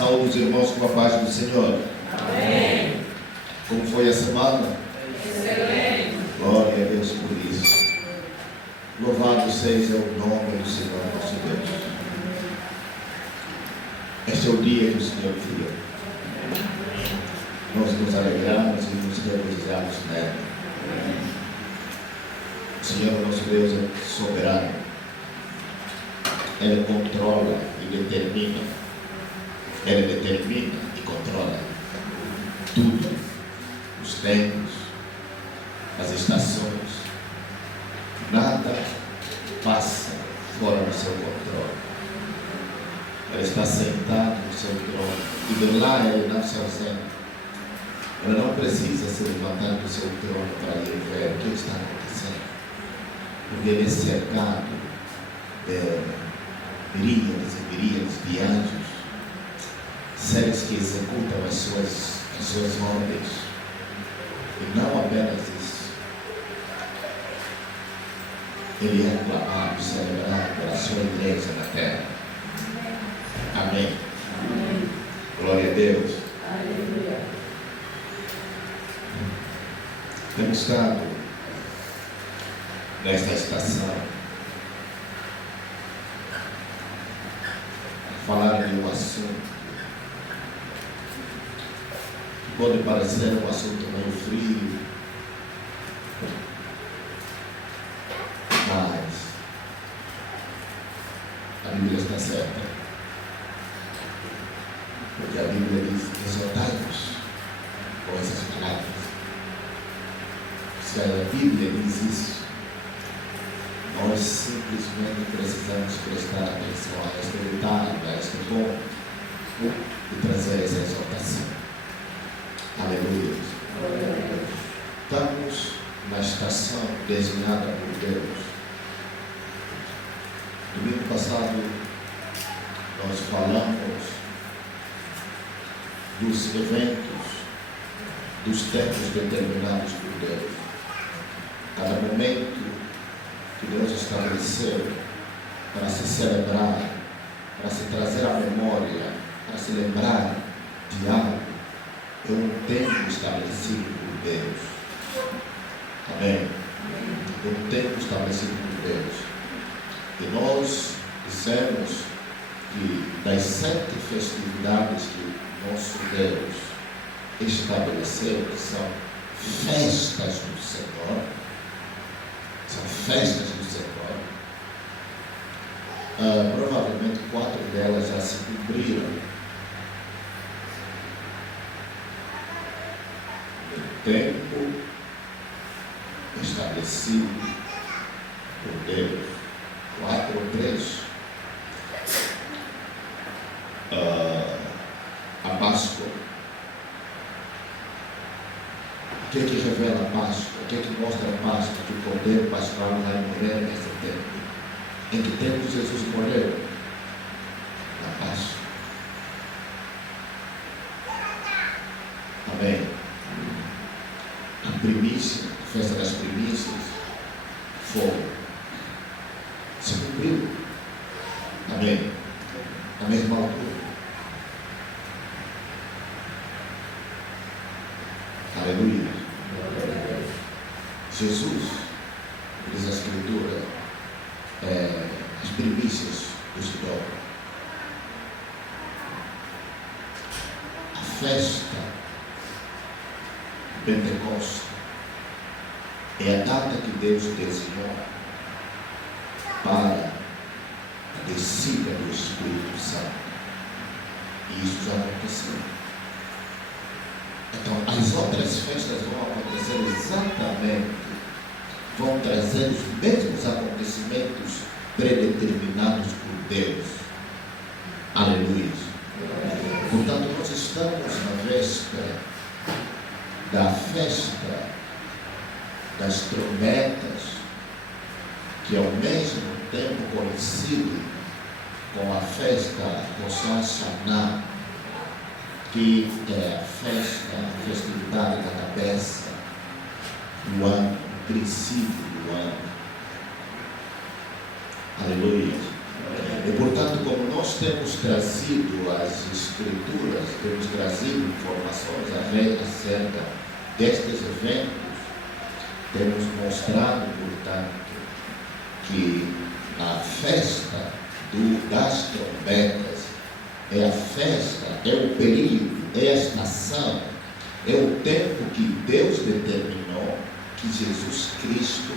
Saúde os irmãos com a paz do Senhor. Amém. Como foi a semana? Excelente. Glória a Deus por isso. Louvado seja o nome do Senhor nosso Deus. Este é o dia que o Senhor criou. Nós nos alegramos e nos regozijamos nele. O Senhor nosso Deus é soberano. Ele controla e determina. Ele determina e controla tudo. Os tempos, as estações. Nada passa fora do seu controle. Ele está sentado no seu trono. E de lá ele não se ausenta. Ele não precisa se levantar do seu trono para ir ver o que está acontecendo. Porque ele é cercado de miríades e miríades de anjos, seres que executam as suas ordens. E não apenas isso. Ele é aclamado, celebrado pela sua igreja na terra. Amém. Amém. Glória a Deus. Aleluia. Temos estado nesta estação a falar de um assunto que pode parecer um assunto meio frio, mas a Bíblia está certa. Porque a Bíblia diz: exortai-vos com essas palavras. Se a Bíblia diz isso, nós simplesmente precisamos prestar atenção a este detalhe, a este ponto, e trazer essa exortação. Aleluia. Estamos na estação designada por Deus. Domingo passado, nós falamos dos eventos, dos tempos determinados por Deus. Cada momento que Deus estabeleceu para se celebrar, para se trazer à memória, para se lembrar de algo, é um tempo estabelecido por Deus. Amém? É um tempo estabelecido por Deus. E nós dissemos que das 7 festividades que nosso Deus estabeleceu, que são festas do Senhor, são festas do Senhor, provavelmente 4 delas já se cumpriram. No tempo estabelecido por Deus, 4 ou 3. A Páscoa. O que revela a Páscoa? O que mostra a Páscoa? Que o Cordeiro Pascual vai morrer nesse tempo. Em que tempo Jesus morreu? Na Páscoa. Amém. A primícia, a festa das primícias, se cumpriu. Amém. Na mesma altura. Aleluia. Jesus, diz a Escritura, as primícias do Senhor. A festa de Pentecostes é a data que Deus designou para a descida do Espírito Santo. E isso já aconteceu. Então, as outras festas vão acontecer exatamente, vão trazer os mesmos acontecimentos predeterminados por Deus. Aleluia. Portanto, nós estamos na véspera da festa das trombetas, que é ao mesmo tempo conhecido como a festa Rosh Hashanah, que é a festividade da cabeça do ano, princípio do ano. Aleluia. E, portanto, como nós temos trazido as Escrituras, temos trazido informações acerca destes eventos, temos mostrado, portanto, que a festa das trombetas é a festa, é o período, é a estação, é o tempo que Deus determinou que Jesus Cristo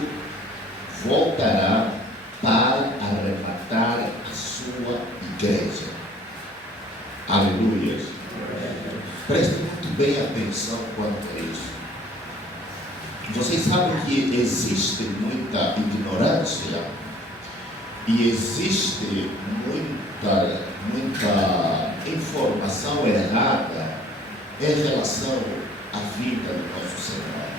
voltará para arrebatar a sua igreja. Aleluia. Preste muito bem atenção quanto a isso. Vocês sabem que existe muita ignorância e existe muita informação errada em relação à vida do nosso Senhor.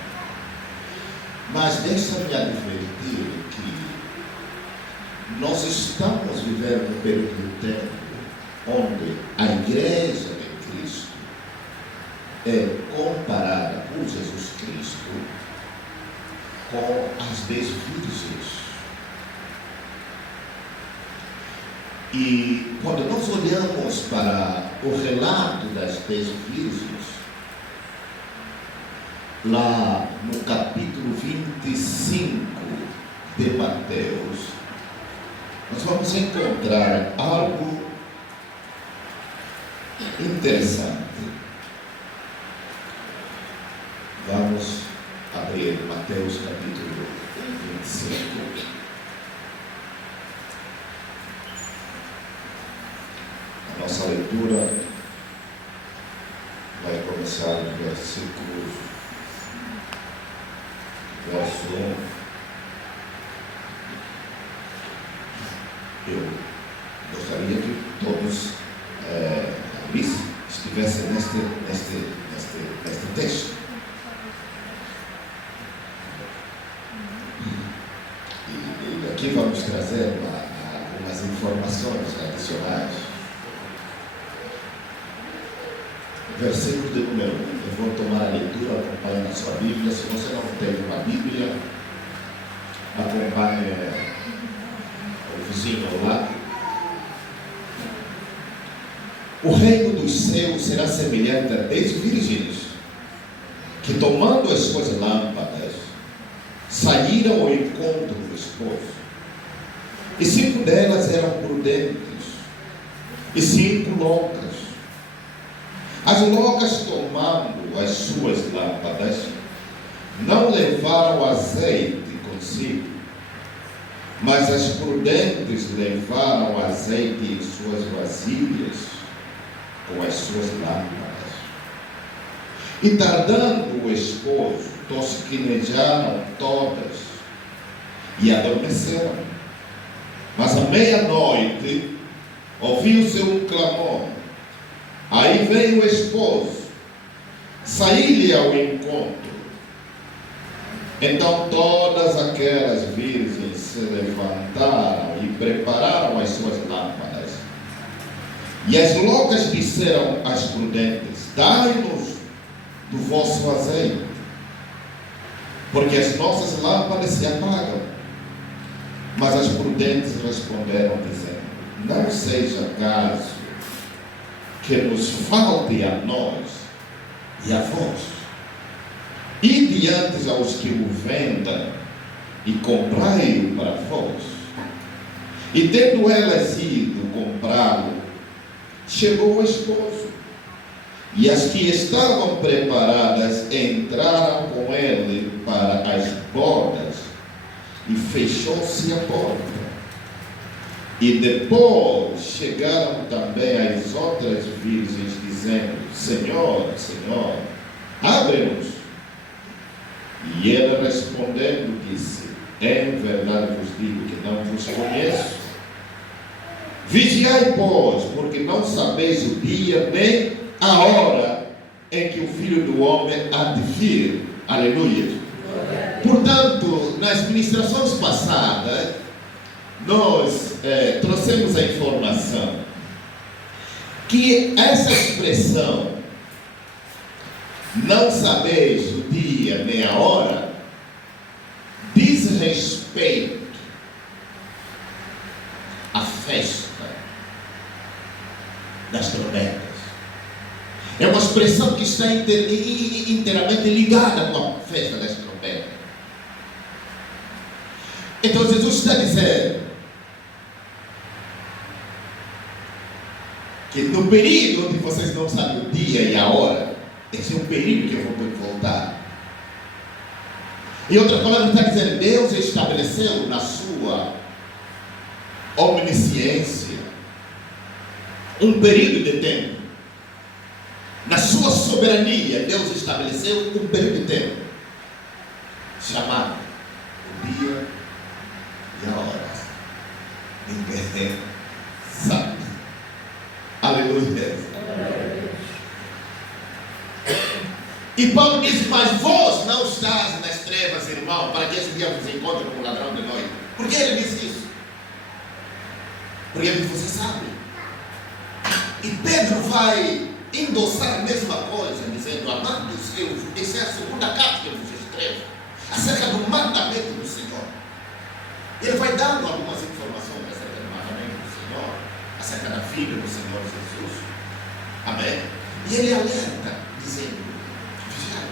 Mas deixa-me advertir que nós estamos vivendo um período de tempo onde a igreja de Cristo é comparada por Jesus Cristo com as 10 virgens. E quando nós olhamos para o relato das 10 virgens, lá no capítulo 25 de Mateus, nós vamos encontrar algo interessante. Vamos abrir Mateus capítulo 25. A nossa leitura vai começar no verso 1. Eu gostaria que todos estivessem neste texto. E aqui vamos trazer algumas informações adicionais. Versículo de número 1. Eu vou tomar a leitura, acompanhe na sua Bíblia. Se você não tem uma Bíblia, acompanhe o vizinho ao lado. O reino dos céus será semelhante a 10 virgens que, tomando as suas lâmpadas, saíram ao encontro do esposo. E 5 delas eram prudentes e 5 loucas. As loucas, tomando as suas lâmpadas, não levaram azeite consigo, mas as prudentes levaram azeite em suas vasilhas com as suas lâmpadas. E tardando o esposo, tosquinejaram todas e adormeceram. Mas à meia-noite ouviu-se um clamor. Aí veio o esposo, saiu-lhe ao encontro. Então todas aquelas virgens se levantaram e prepararam as suas lâmpadas. E as loucas disseram às prudentes: dai-nos do vosso azeite, porque as nossas lâmpadas se apagam. Mas as prudentes responderam, dizendo: não seja caso que nos falte a nós e a vós. E diante aos que o vendam e comprai-o para vós. E tendo elas ido comprá-lo, chegou o esposo. E as que estavam preparadas entraram com ele para as bodas, e fechou-se a porta. E depois chegaram também as outras virgens, dizendo: Senhor, Senhor, abre-nos. E ele respondendo disse: em verdade vos digo que não vos conheço. Vigiai, pois, porque não sabeis o dia nem a hora em que o Filho do Homem há de vir. Aleluia. Portanto, nas ministrações passadas, nós trouxemos a informação que essa expressão, não sabeis o dia nem a hora, diz respeito à festa das trombetas. É uma expressão que está inteiramente ligada com a festa das trombetas. Então Jesus está dizendo que no período onde vocês não sabem o dia e a hora, esse é um período que eu vou voltar. Em outras palavras, está dizendo, Deus estabeleceu na sua omnisciência um período de tempo. Na sua soberania, Deus estabeleceu um período de tempo chamado o dia e a hora. Ninguém sabe. Aleluia. E Paulo diz, mas vós não estás nas trevas, irmão, para que esse dia vos encontre como ladrão de noite. Por que ele diz isso? Porque você sabe. E Pedro vai endossar a mesma coisa, dizendo, amados, essa é a segunda carta que eu vos escrevo, acerca do mandamento do Senhor. Ele vai dando algumas informações acerca do mandamento do Senhor, acerca da vida do Senhor Jesus. Amém? E ele alerta, dizendo, vigiai.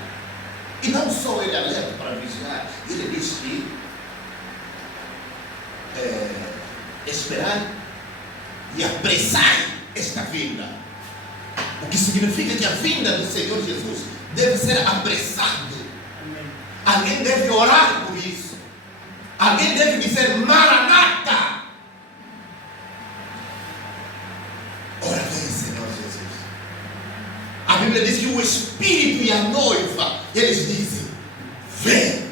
E não só ele alerta para vigiar, ele diz que esperai e apressai esta vinda. O que significa que a vinda do Senhor Jesus deve ser apressada. Alguém deve orar por isso. Alguém deve dizer, Maranata. Ora vem, Senhor Jesus. A Bíblia diz que o Espírito e a noiva, eles dizem, vem.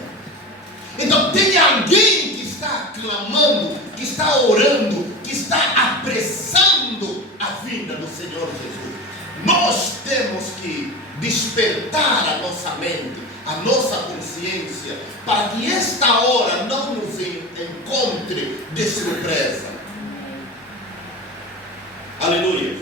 Então tem alguém que está clamando, que está orando, que está apressando a vinda do Senhor Jesus. Nós temos que despertar a nossa mente, a nossa consciência, para que esta hora não nos encontre de surpresa. Aleluia.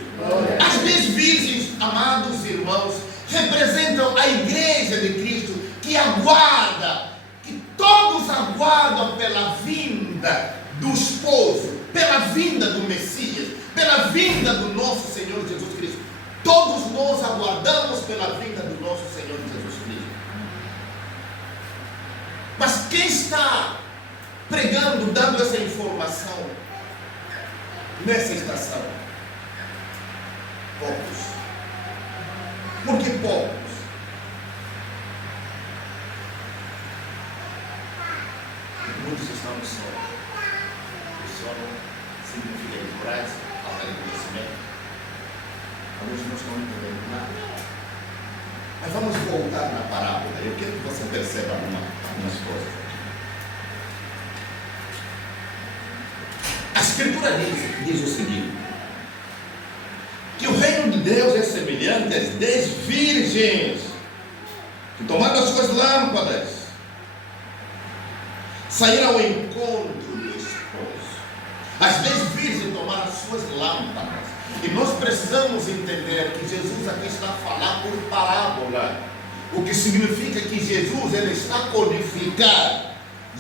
As 10 virgens, amados irmãos, representam a igreja de Cristo, que aguarda, que todos aguardam pela vinda do esposo, pela vinda do Messias, pela vinda do nosso Senhor Jesus Cristo. Todos nós aguardamos pela vinda do nosso Senhor Jesus Cristo. Mas quem está pregando, dando essa informação nessa estação? Poucos. Por que poucos? Porque muitos estão no sono. O sono significa ignorância, falta de conhecimento. Alguns não estão entendendo nada. Mas vamos voltar na parábola. Eu quero que você perceba algumas coisas. A Escritura diz o seguinte: que o reino de Deus é semelhante às 10 virgens que, tomando as suas lâmpadas, saíram ao encontro do esposo. As 10 virgens tomaram as suas lâmpadas. E nós precisamos entender que Jesus aqui está falando por parábola. O que significa que Jesus, ele está codificando.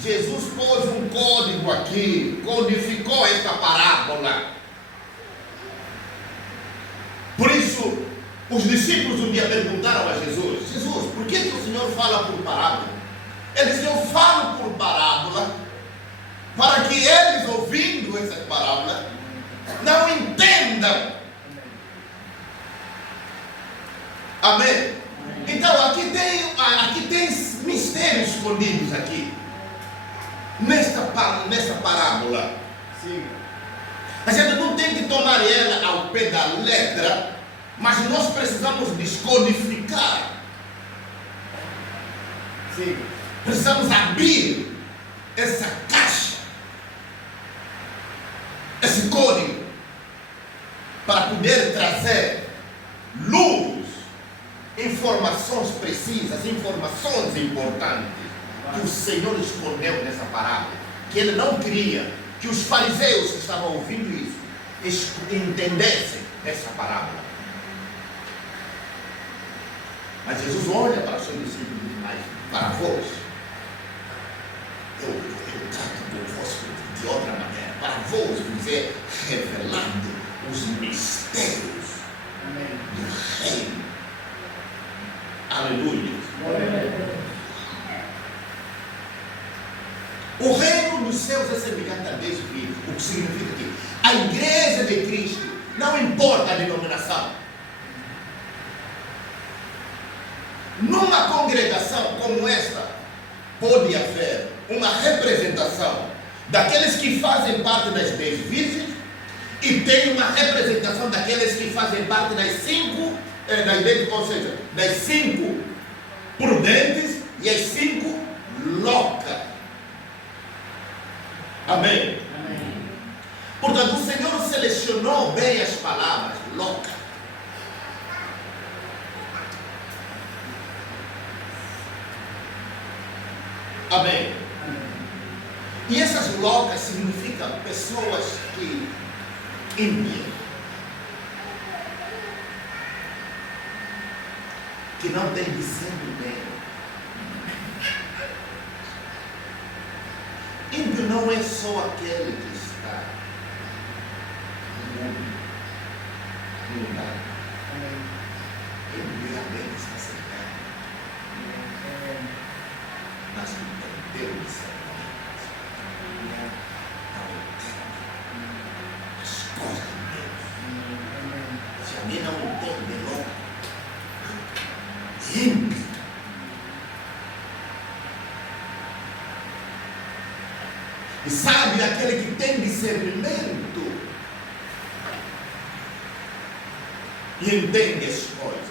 Jesus pôs um código aqui, codificou esta parábola. Por isso, os discípulos um dia perguntaram a Jesus: Jesus, por que o Senhor fala por parábola? Ele disse: eu falo por parábola para que eles, ouvindo essa parábola, não entendam. Amém? Então aqui tem mistérios escondidos aqui nessa parábola. Sim. A gente não tem que tomar ela ao pé da letra, mas nós precisamos descodificar. Sim. Precisamos abrir essa caixa, esse código, para poder trazer luz, informações precisas, informações importantes que o Senhor escondeu nessa parábola, que ele não queria que os fariseus que estavam ouvindo isso entendessem essa parábola. Mas Jesus olha para os seus discípulos e diz: mas para vós, eu trato convosco de outra maneira. Para vos é revelado os mistérios reino. Aleluia. O reino dos céus é semelhante a Deus vivo. O que significa que a igreja de Cristo, não importa a denominação, numa congregação como esta, pode haver uma representação daqueles que fazem parte das 10 virgens e tem uma representação daqueles que fazem parte das 5, ou seja, das 5 prudentes e as 5 loucas. Amém? Amém. Portanto, o Senhor selecionou bem as palavras louca. Amém? E essas loucas significam pessoas que ímpias, que não têm discernimento. Ímpio não é só aquele que está no lugar. Ímpio é alguém que está sentado, mas que perdeu o discernimento. Não entende as coisas de Deus. Se alguém não entende logo, ímpio. E sabe aquele que tem discernimento e entende as coisas.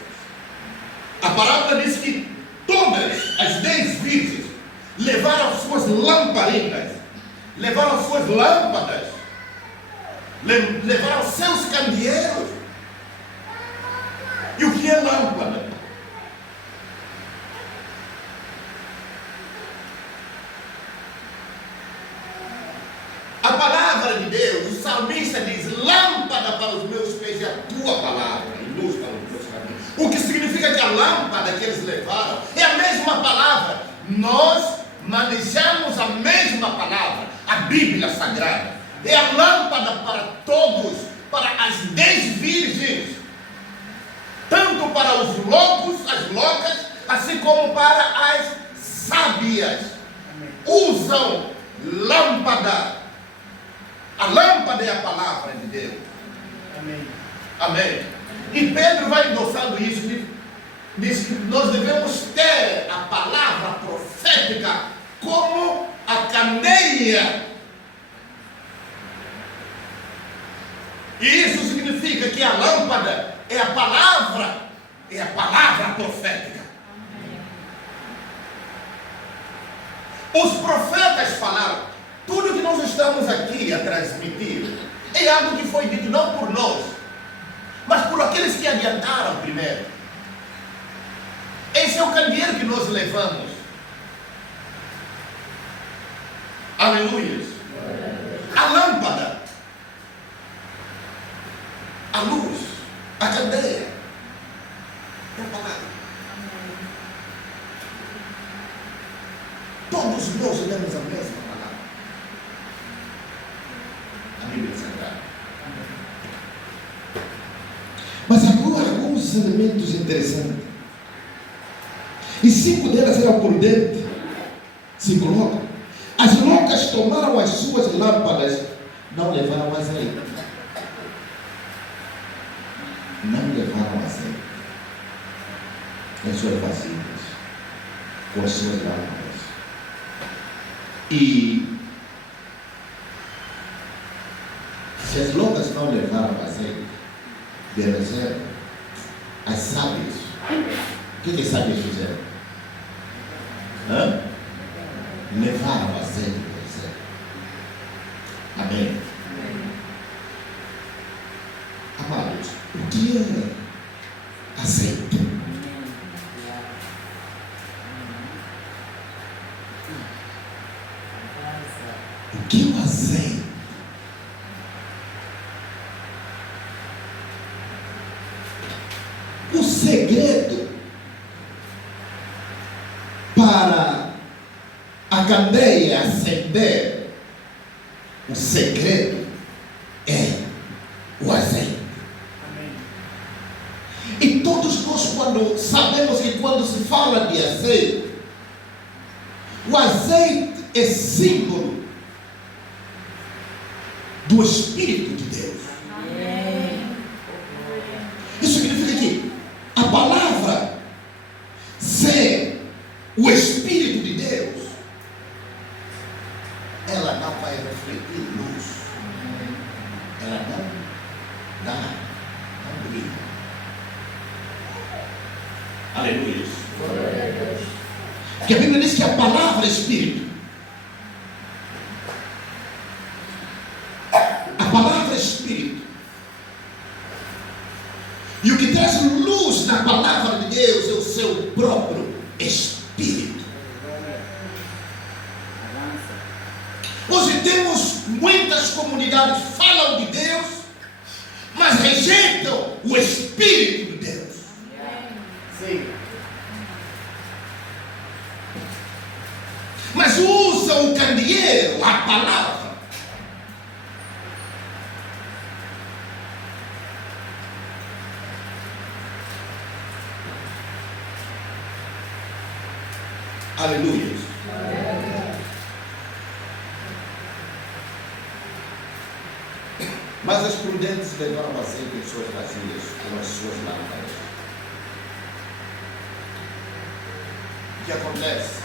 A palavra diz que todas as 10 virgens levaram suas lamparinas, levaram suas lâmpadas, levaram seus candeeiros. E o que é lâmpada? A palavra de Deus, o salmista diz: lâmpada para os meus pés é a tua palavra e luz para os meus caminhos. O que significa que a lâmpada que eles levaram é a mesma palavra. Nós manejamos a mesma palavra, a Bíblia Sagrada. É a lâmpada para todos, para as 10 virgens, tanto para os loucos, as loucas, assim como para as sábias. Usam lâmpada. A lâmpada é a palavra de Deus. Amém. Amém. E Pedro vai endossando isso. Diz que nós devemos ter a palavra profética como a candeia. E isso significa que a lâmpada é a palavra profética. Os profetas falaram. Tudo que nós estamos aqui a transmitir é algo que foi dito não por nós, mas por aqueles que adiantaram primeiro. Esse é o candeeiro que nós levamos. Aleluia. A lâmpada, a luz, a candeia é a palavra. Todos nós lemos a mesma palavra. A Bíblia Sagrada. Mas agora alguns elementos interessantes. E 5 delas eram prudentes, 5 loucas. As loucas tomaram as suas lâmpadas, não levaram azeite. Não levaram azeite. As suas vasilhas, com as suas lâmpadas. E se as loucas não levaram azeite de reserva, as sábias, o que as sábias fizeram? Levaram azeite de reserva. Amém? Amados, o que é azeite? O que é o azeite? O segredo para a candeia acender, o segredo é o azeite. Amém. E E todos nós, quando sabemos que quando se fala de azeite, o azeite é símbolo do Espírito de Deus. Isso significa que a palavra ser o Espírito de Deus, ela não vai refletir luz. Ela não brilha. Aleluia. Porque a Bíblia diz que a palavra é Espírito. A palavra é Espírito. E o que traz luz na palavra de Deus é o seu próprio Espírito. Hoje temos muitas comunidades que falam de Deus, mas rejeitam o Espírito de Deus. Sim. Mas usam o candeeiro, a palavra. Aleluia. Mas as prudentes levaram azeite em suas vasilhas com as suas lâmpadas. O que acontece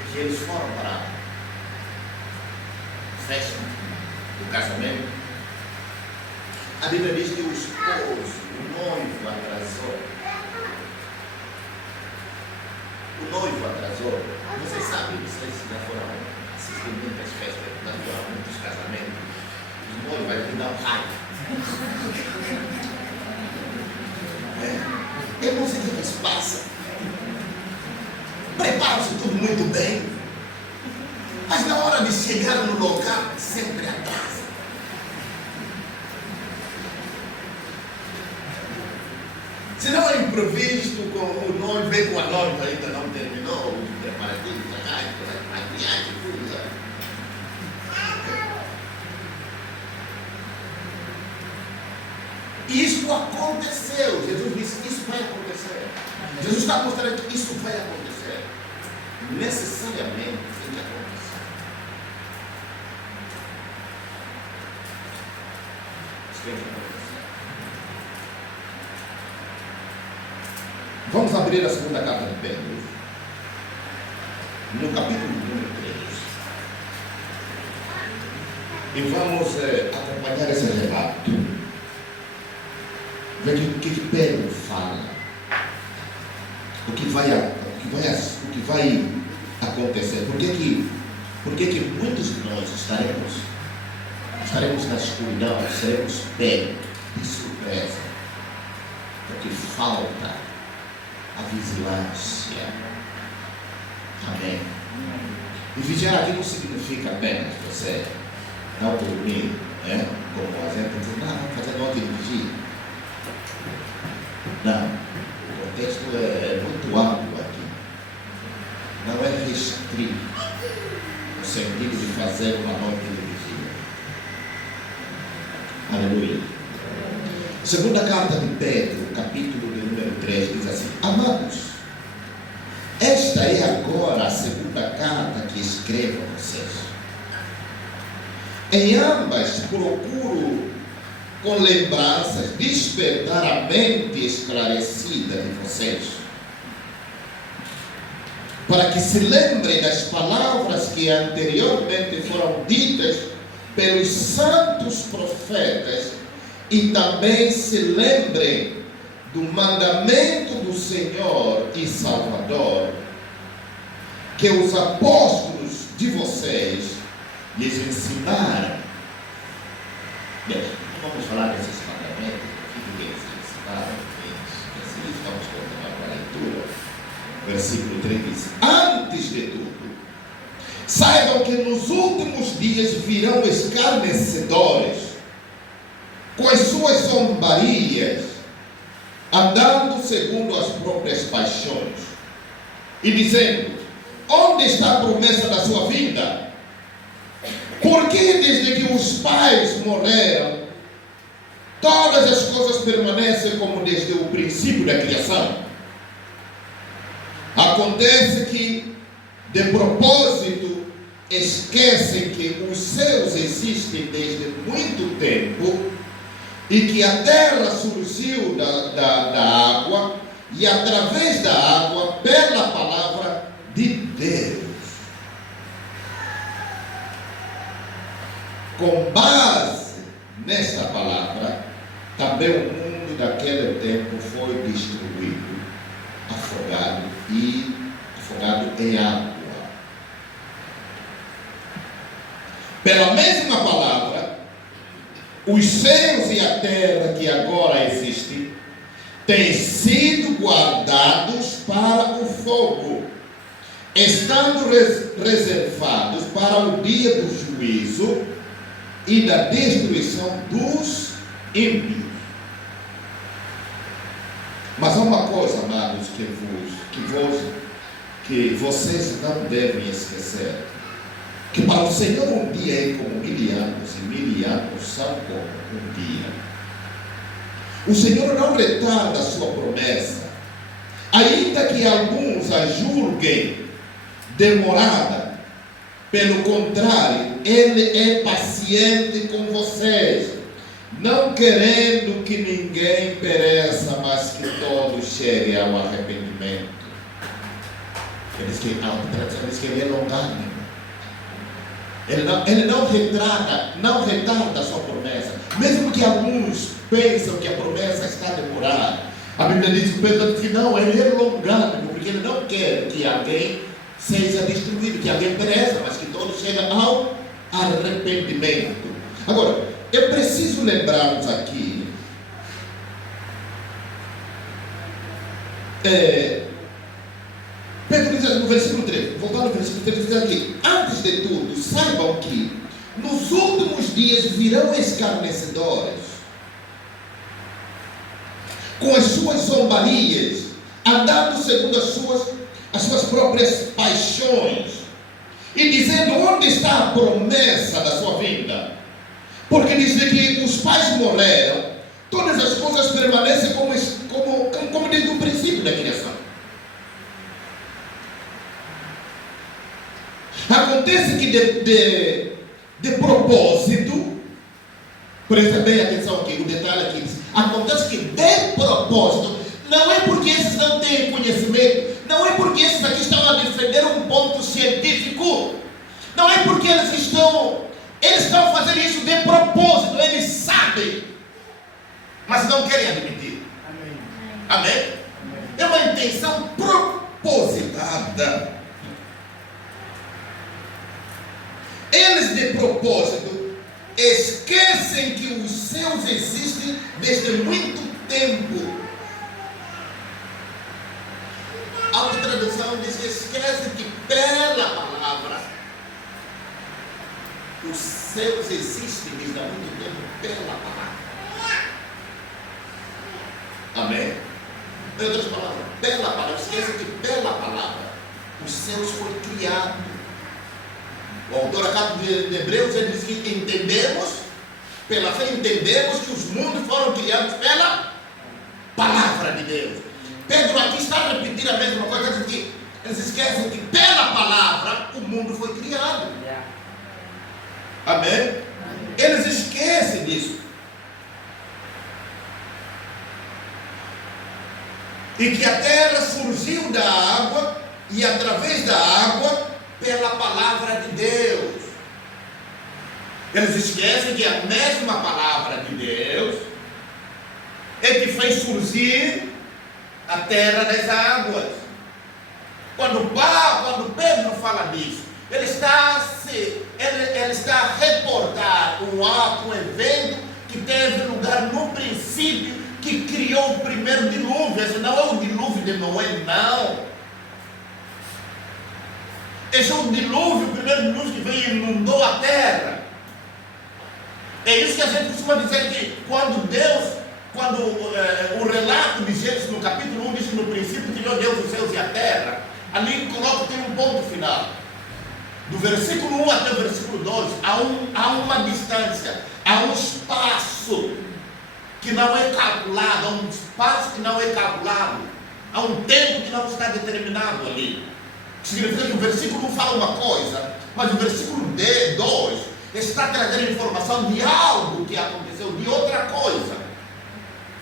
é que eles foram para a festa do casamento. A Bíblia diz que o esposo, o noivo atrasou. O noivo atrasou. Vocês sabem, vocês já foram assistir muitas festas, já foram muitos casamentos. O noivo vai me dar um raio. É música que nos passa. Preparam-se tudo muito bem. Mas na hora de chegar no local, sempre atrasa. Se não é imprevisto, com o noivo vem com a noiva, ainda não terminou os preparativos, a maquiagem, tudo. E isso aconteceu. Jesus disse: isso vai acontecer. Jesus está mostrando que isso vai acontecer. Necessariamente tem que acontecer. Isso tem que acontecer. Vamos abrir a segunda carta de Pedro, no capítulo número 3. E vamos acompanhar esse relato. Ver o que Pedro fala. O que vai acontecer. Por que muitos de nós estaremos na escuridão, seremos pegos de surpresa? Porque falta a vigilância. Amém. E vigiar aqui não significa apenas você não dormir, né? Como a gente diz, não, fazer noite de vigia. Não, o contexto é muito amplo aqui. Não é restrito no sentido de fazer uma noite de vigia. Aleluia. Segunda carta de Pedro, capítulo de número 3, diz assim: amados, esta é agora a segunda carta que escrevo a vocês. Em ambas procuro, com lembranças, despertar a mente esclarecida de vocês, para que se lembrem das palavras que anteriormente foram ditas pelos santos profetas, e também se lembrem do mandamento do Senhor e Salvador, que os apóstolos de vocês lhes ensinaram. Bem, vamos falar desses mandamentos, o que eles ensinaram, assim estamos continuando a leitura. Versículo 3 diz: antes de tudo, saibam que nos últimos dias virão escarnecedores, com as suas zombarias, andando segundo as próprias paixões, e dizendo: onde está a promessa da sua vinda? Porque desde que os pais morreram, todas as coisas permanecem como desde o princípio da criação. Acontece que, de propósito, esquecem que os céus existem desde muito tempo e que a terra surgiu da água e através da água pela palavra de Deus. Com base nesta palavra, também o mundo daquele tempo foi destruído, afogado em água. Pela mesma palavra, os céus e a terra que agora existem têm sido guardados para o fogo, estando reservados para o dia do juízo e da destruição dos ímpios. Mas há uma coisa, amados, que vocês não devem esquecer: que para o Senhor um dia é como 1000 anos, e 1000 anos são como um dia. O Senhor não retarda a sua promessa, ainda que alguns a julguem demorada. Pelo contrário, Ele é paciente com vocês, não querendo que ninguém pereça, mas que todos cheguem ao arrependimento. Ele diz que Ele é longânimo. Ele não retarda a sua promessa, mesmo que alguns pensam que a promessa está demorada. A Bíblia diz que não, Ele é longânimo, porque Ele não quer que alguém seja destruído, que alguém pereça, mas que todos cheguem ao arrependimento. Agora, eu preciso lembrarmos aqui Pedro diz no versículo 3, voltando ao versículo 3, diz aqui: antes de tudo, saibam que nos últimos dias virão escarnecedores, com as suas zombarias, andando segundo as suas próprias paixões, e dizendo: onde está a promessa da sua vinda? Porque diz que os pais morreram, todas as coisas permanecem como desde o princípio da criação. Acontece que de propósito, presta bem atenção aqui, o detalhe aqui, acontece que de propósito, não é porque esses não têm conhecimento, não é porque esses aqui estão a defender um ponto científico, não é porque eles estão fazendo isso de propósito, eles sabem, mas não querem admitir. Amém? É uma intenção propositada. Eles de propósito esquecem que os céus existem desde muito tempo. A outra tradução diz que esquecem que pela palavra os céus existem desde há muito tempo pela palavra. Amém? Em outras palavras, pela palavra, esquecem que pela palavra os céus foram criados. O autor acaba de Hebreus, ele diz que pela fé entendemos que os mundos foram criados pela palavra de Deus. Pedro aqui está a repetir a mesma coisa, diz que eles esquecem que pela palavra o mundo foi criado. Amém? Eles esquecem disso. E que a terra surgiu da água e através da água pela palavra de Deus. Eles esquecem que a mesma palavra de Deus é que fez surgir a terra das águas. Quando Pedro fala disso, ele está a reportar um ato, um evento que teve lugar no princípio, que criou o primeiro dilúvio. Esse não é o dilúvio de Noé, não. Esse é o dilúvio, o primeiro dilúvio que veio e inundou a terra. É isso que a gente costuma dizer, que quando o relato de Gênesis no capítulo 1 diz que no princípio criou Deus os céus e a terra, ali coloca, tem um ponto final. Do versículo 1 até o versículo 12, há uma distância, há um espaço que não é calculado, há um espaço que não é calculado, há um tempo que não está determinado ali. Significa que o versículo 1 fala uma coisa, mas o versículo 2 está trazendo informação de algo que aconteceu, de outra coisa.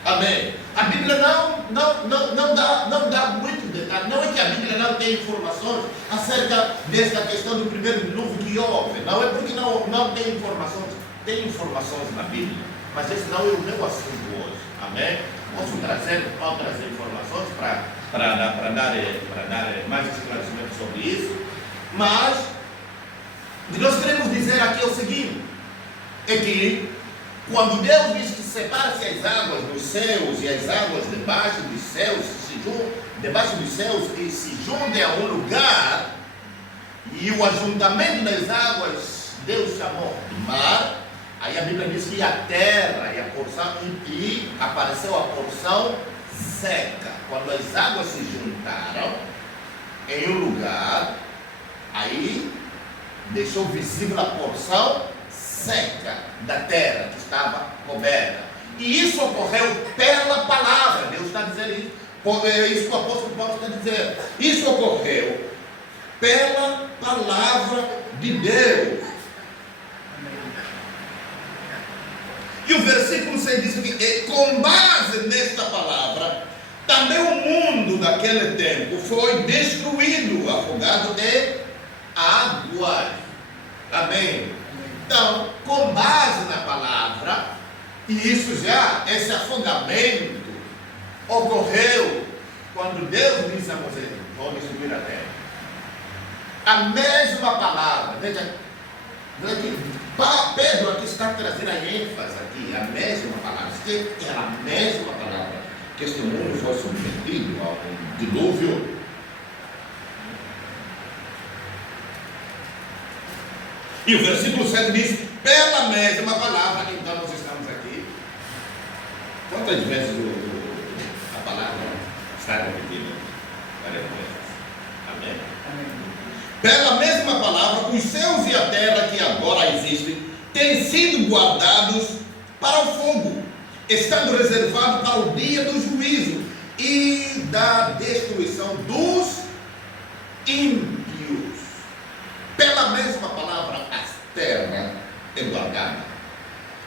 Amém? A Bíblia não dá muitos detalhes. Não é que a Bíblia não tem informações acerca desta questão do primeiro dilúvio que houve. Não é porque não tem informações. Tem informações na Bíblia, mas esse não é o meu assunto hoje. Amém? Posso trazer informações para dar mais esclarecimento sobre isso. Mas o que nós queremos dizer aqui é o seguinte: é que quando Deus diz que separa-se as águas dos céus e as águas debaixo dos céus e se juntem a um lugar, e o ajuntamento das águas Deus chamou de mar, aí a Bíblia diz que a terra e a porção, e apareceu a porção seca. Quando as águas se juntaram em um lugar, aí deixou visível a porção seca da terra que estava coberta. E isso ocorreu pela palavra. Deus está dizendo isso. É isso que o apóstolo Paulo está dizendo. Isso ocorreu pela palavra de Deus. E o versículo 6 diz que com base nesta palavra, também o mundo daquele tempo foi destruído, afogado em águas. Amém? Então, com base na palavra, e isso já, esse afogamento ocorreu quando Deus disse a Moisés: vou destruir a terra. A mesma palavra, veja que Pedro aqui está trazendo a ênfase aqui, a mesma palavra, que é a mesma palavra que este mundo foi submetido a um dilúvio. E o versículo 7 diz: pela mesma palavra. Então nós estamos aqui. Quantas vezes a palavra está repetida? Várias vezes. Amém? Amém. Pela mesma palavra, os céus e a terra que agora existem têm sido guardados para o fogo, estando reservados para o dia do juízo e da destruição dos ímpios. Pela mesma palavra, a terra é guardada,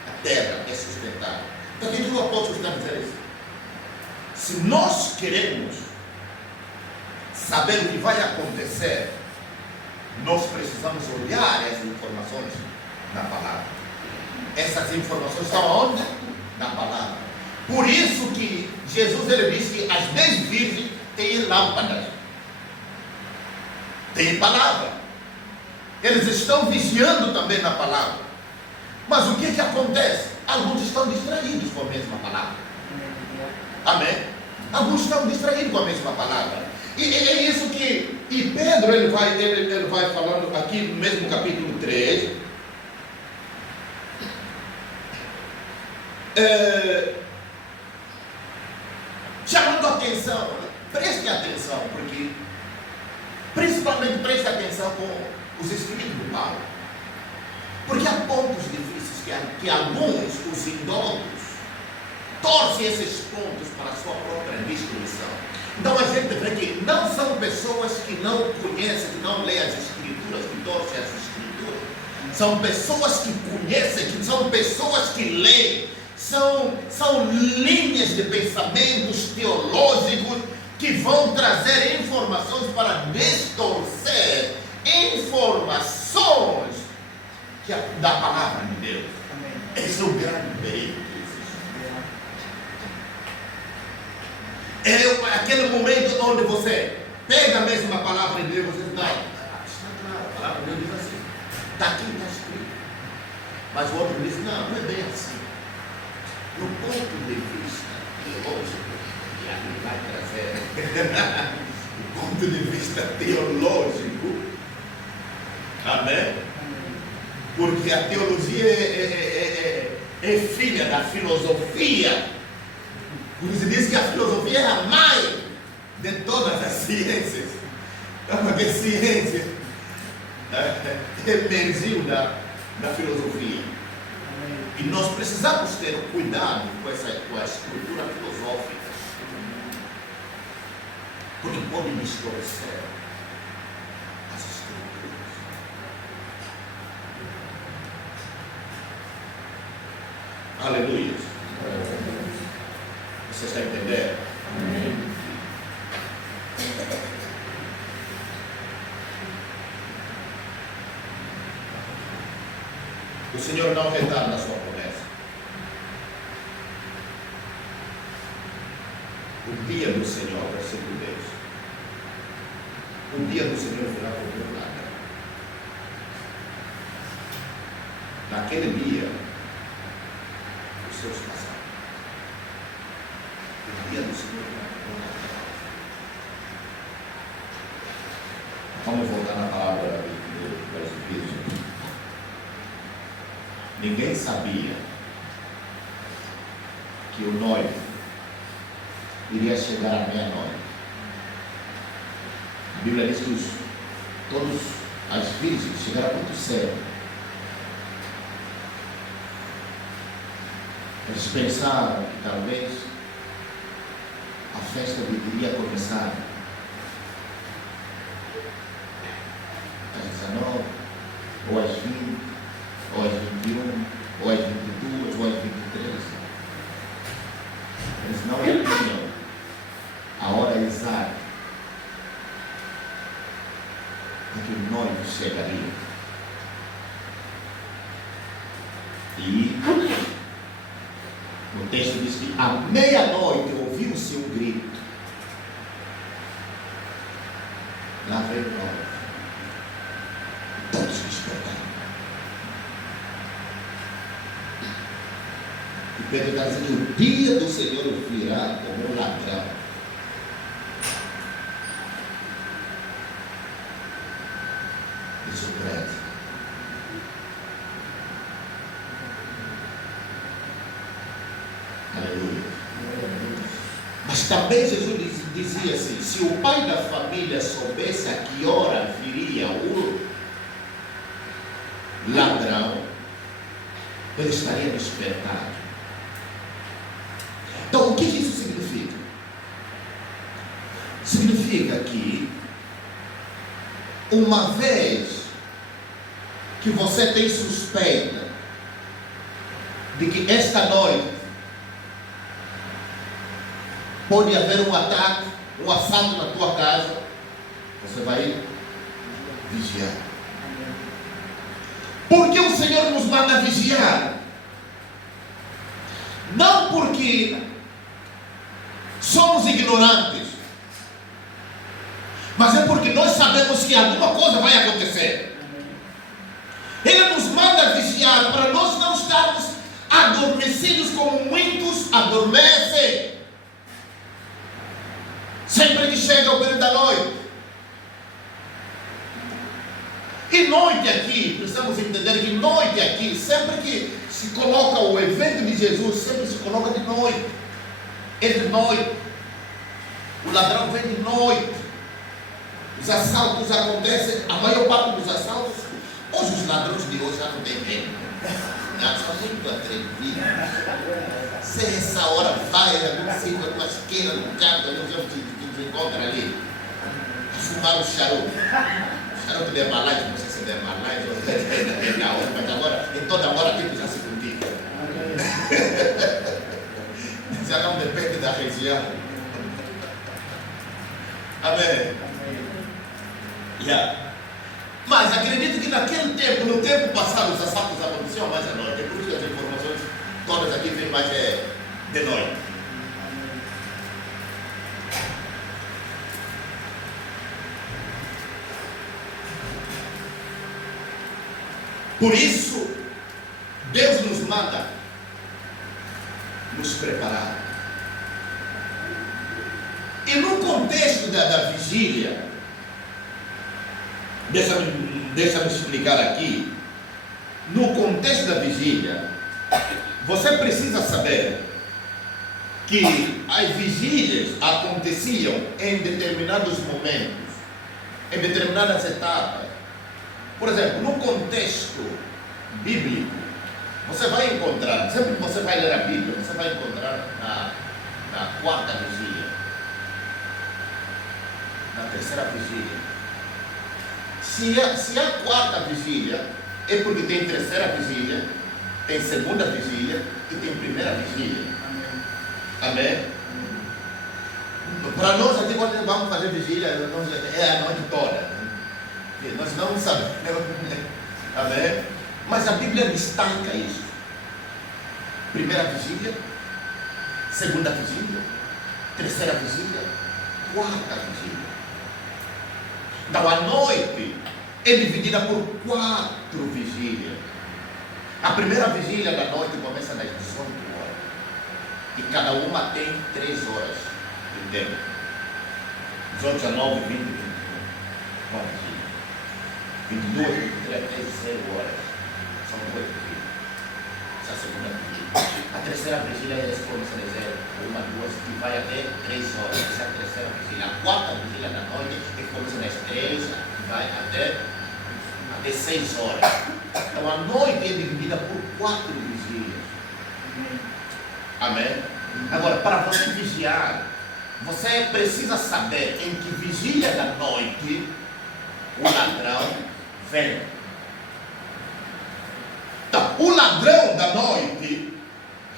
a terra é sustentada. Então, o que o apóstolo está dizendo isso? Se nós queremos saber o que vai acontecer, nós precisamos olhar essas informações na palavra. Essas informações estão onde? Na palavra. Por isso que Jesus ele disse que as 10 virgens têm lâmpadas, têm palavra. Eles estão vigiando também na palavra. Mas o que acontece? Alguns estão distraídos com a mesma palavra. Amém? Alguns estão distraídos com a mesma palavra. E é isso que Pedro ele vai falando aqui no mesmo capítulo 3. Chamando a atenção, preste atenção, porque principalmente preste atenção com os escritos do Paulo, porque há pontos difíceis que alguns, os indólicos, torcem esses pontos para a sua própria destruição. Então a gente vê que não são pessoas que não conhecem, que não leem as escrituras, que torcem as escrituras. São pessoas que conhecem, que são pessoas que leem. São linhas de pensamentos teológicos que vão trazer informações para distorcer informações da palavra de Deus. Amém. Esse é o grande perigo. É aquele momento onde você pega a mesma palavra de Deus e você diz: não, está claro, a palavra de Deus diz assim, está aqui, está escrito. Mas o outro diz: não, não é bem assim. No ponto de vista teológico, e aqui vai trazer do ponto de vista teológico, amém? Porque a teologia é filha da filosofia. Por isso diz que a filosofia é a mãe de todas as ciências. Porque a ciência emergiu da filosofia. E nós precisamos ter cuidado com a estrutura filosófica, porque pode distorcer as estruturas. Aleluia. Você está entendendo? Amém. O Senhor não retarda a sua promessa. O dia do Senhor, versículo 10. O dia do Senhor virá como um ladrão. Naquele dia, os seus passados. O dia do Senhor virá como um ladrão. Vamos voltar na palavra das Efésios. Ninguém sabia que o noivo iria chegar à meia-noite. A Bíblia diz que todas as virgens chegaram muito cedo. Eles pensaram que talvez a festa iria começar às 19, ou às 20, ou às 21, ou às 22, ou às 23. Eles não tinham a hora exata em que o noivo chegaria. E o texto diz que à meia-noite ouviu-se um grito. Lá veio o noivo. Todos despertaram. E Pedro está dizendo que o dia do Senhor virá como um ladrão. De surpresa. Aleluia. Mas também Jesus dizia assim: se o pai da família soubesse a que hora viria o ladrão, ele estaria despertado. Então, o que isso significa? Significa que, uma vez que você tem suspeita de que esta noite pode haver um ataque, um assalto na tua casa, você vai vigiar. Porque o Senhor nos manda vigiar? Não porque somos ignorantes, mas é porque nós sabemos que alguma coisa vai acontecer. Ele nos manda vigiar para nós não estarmos adormecidos como muitos adormecem. Sempre que chega o período da noite. E noite aqui, precisamos entender que noite aqui, sempre que se coloca o evento de Jesus, sempre se coloca de noite. É de noite. O ladrão vem de noite. Os assaltos acontecem, a maior parte dos assaltos, hoje os ladrões de hoje já não tem medo. Não, são muito atrevidos. Se essa hora vai, algum sítio, alguma esquina, no canto, algum que nos encontra ali, a fumar um charuto. Charuto de Malais, não sei se é de Malais ou de outra, mas agora, em toda hora, aquilo já se cultiva. Já não depende da região. Amém. Yeah. Mas acredito que naquele tempo, no tempo passado, os assaltos aconteciam mais à noite. É por isso que as informações todas aqui vêm mais de noite. Por isso, Deus nos manda nos preparar. E no contexto da vigília, deixa-me explicar aqui. No contexto da vigília, você precisa saber que as vigílias aconteciam em determinados momentos, em determinadas etapas. Por exemplo, no contexto bíblico, Você vai encontrar, sempre que você vai ler a Bíblia, você vai encontrar na quarta vigília, na terceira vigília. Se a quarta vigília é porque tem terceira vigília, tem segunda vigília e tem primeira vigília. Amém? Para nós aqui, quando vamos fazer vigília, é a noite toda. Nós não sabemos. Amém? Mas a Bíblia destaca isso. Primeira vigília, segunda vigília, terceira vigília, quarta vigília. Então a noite é dividida por 4 vigílias. A primeira vigília da noite começa às 18 horas. E cada uma tem 3 horas de tempo. 18, 19, 20, 21. Uma vigília. 22, 23, 0 horas. São 8 vigílias. Essa é a segunda vigília. A terceira vigília eles começam a 0, 1, 2 e vai até 3 horas. Essa é a terceira vigília. A quarta vigília da noite é que começa às 3 e vai até 6 horas. Então a noite é dividida por 4 vigílias. Amém? Agora, para você vigiar, você precisa saber em que vigília da noite o ladrão vem. Então, o ladrão da noite,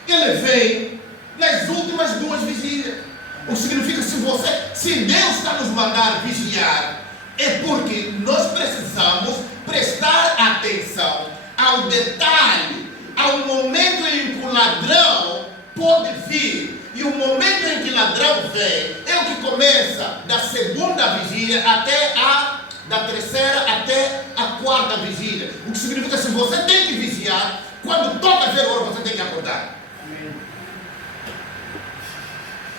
ele vem nas últimas 2 vigílias. O que significa se Deus está nos mandando vigiar, é porque nós precisamos prestar atenção ao detalhe, ao momento em que o ladrão pode vir. E o momento em que o ladrão vem é o que começa da segunda vigília da terceira até a quarta vigília. O que significa que se você tem que vigiar, quando toca 0 horas você tem que acordar.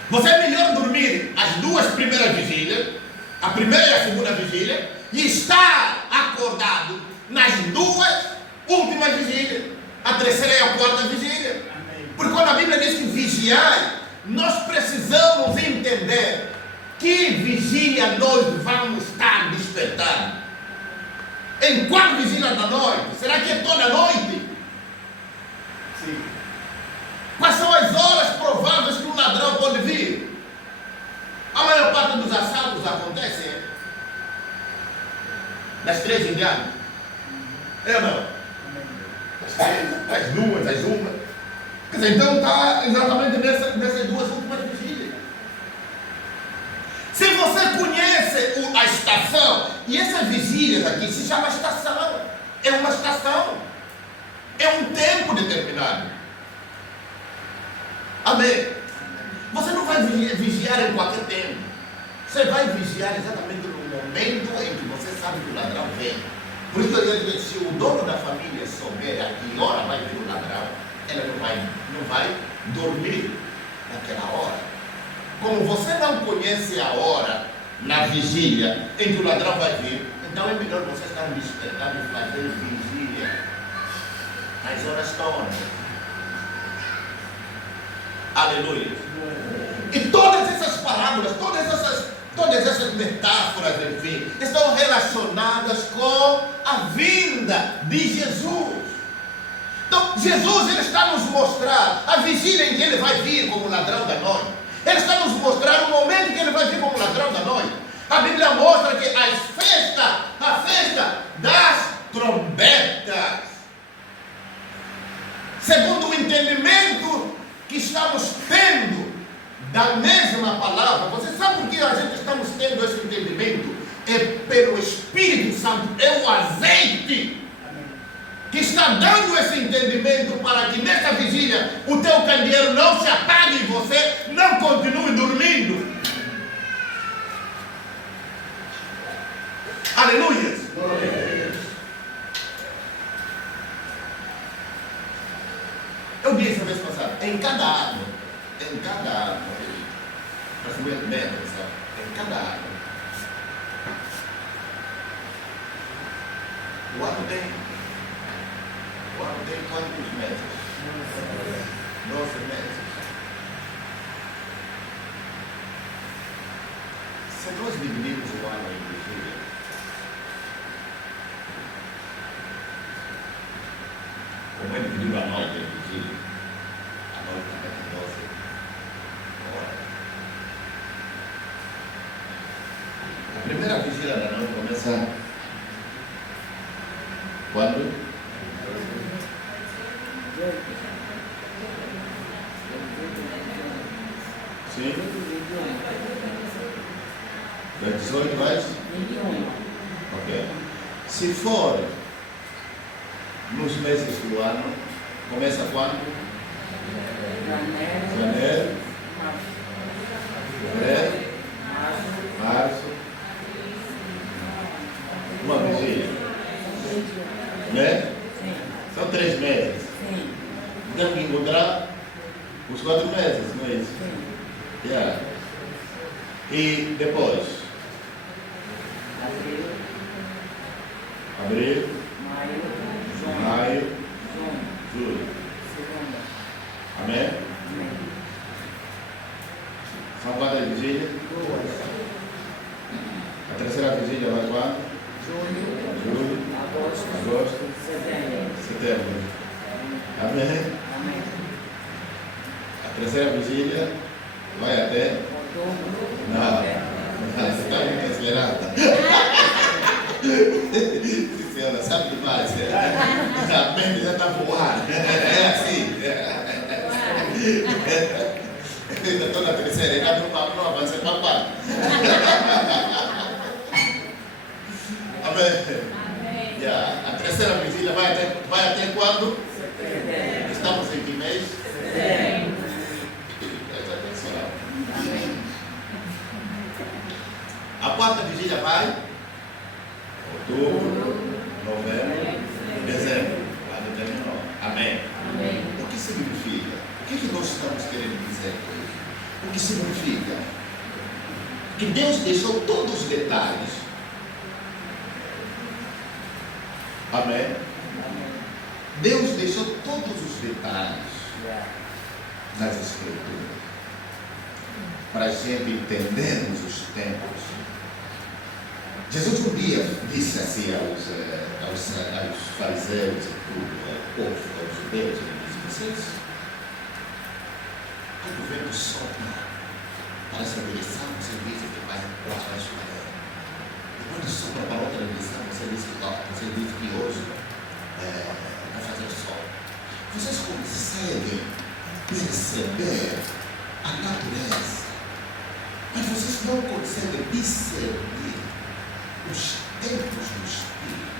Você é melhor dormir as 2 primeiras vigílias, a primeira e a segunda vigília, e estar acordado nas 2 últimas vigílias, a terceira e a quarta vigília. Porque quando a Bíblia diz que vigiar, nós precisamos entender que vigília nós vamos estar despertando. Em qual vigília da noite? Será que é toda a noite? Sim. Quais são as horas prováveis que o ladrão pode vir? A maior parte dos assaltos acontecem das 3 em diante. É ou não? Das 3, das 2, das 1. Quer dizer, então está exatamente nessas 2 últimas vigílias. Se você conhece a estação, e essas vigílias aqui se chama estação, é uma estação, é um tempo determinado. Amém? Você não vai vigiar em qualquer tempo. Você vai vigiar exatamente no momento em que você sabe que o ladrão vem. Por isso eu ia dizer, se o dono da família souber a que hora vai vir o ladrão, ela não vai dormir naquela hora. Como você não conhece a hora na vigília em que o ladrão vai vir, então é melhor você estar despertado e fazer vigília nas horas todas. Aleluia. E todas essas parábolas, todas essas metáforas, enfim, estão relacionadas com a vinda de Jesus. Então, Jesus, ele está nos mostrar a vigília em que ele vai vir como ladrão da noite. Ele está nos mostrar o momento em que ele vai vir como ladrão da noite. A Bíblia mostra que a festa das trombetas, segundo o entendimento que estamos tendo da mesma palavra. Você sabe por que a gente estamos tendo esse entendimento? É pelo Espírito Santo, é o azeite que está dando esse entendimento para que nesta vigília o teu candeeiro não se apague e você não continue dormindo. Aleluia. Eu disse a vez passada, em cada árvore, para saber bem a atenção, em cada árvore, o ano tem quantos meses? 12 meses. Se nós dividirmos o ano em vigília, como é dividido digo a noite, vigília. A noite também tem 12 horas. A primeira vigília da noite começa quando? Sim. Das 18 mais? 21. Ok. Se for nos meses do ano, começa quando? Janeiro, fevereiro, março. Uma vigília. Né? São 3 meses. Temos que encontrar os 4 meses, não é isso? Yeah. E depois? Abril, maio, julho. Amém? São quantas vigílias? 2. A terceira vigília vai quando? Julho, agosto, setembro. Amém? A terceira vigília vai até? Não, você está muito acelerada. Senhora, sabe demais. A mente já está voando. É assim. Ainda estou na terceira, ainda não avancei para a Amém. Yeah. A terceira vigília vai até quando? Setembro. Estamos em que mês? Setembro. Presta atenção. A quarta vigília vai? Outubro, novembro, dezembro. Quando terminou. Amém. O que significa? O que nós estamos querendo dizer com isso? O que significa? Que Deus deixou todos os detalhes. Amém? Deus deixou todos os detalhes nas Escrituras para a gente entendermos os tempos. Jesus um dia disse assim aos fariseus e tudo, ao povo, aos judeus, ele disse: vocês, quando o vento sopra para essa direção, você diz que vai chover. E quando sopra para outra direção, você diz que hoje vai fazer sol. Vocês conseguem perceber a natureza, mas vocês não conseguem discernir os tempos do Espírito.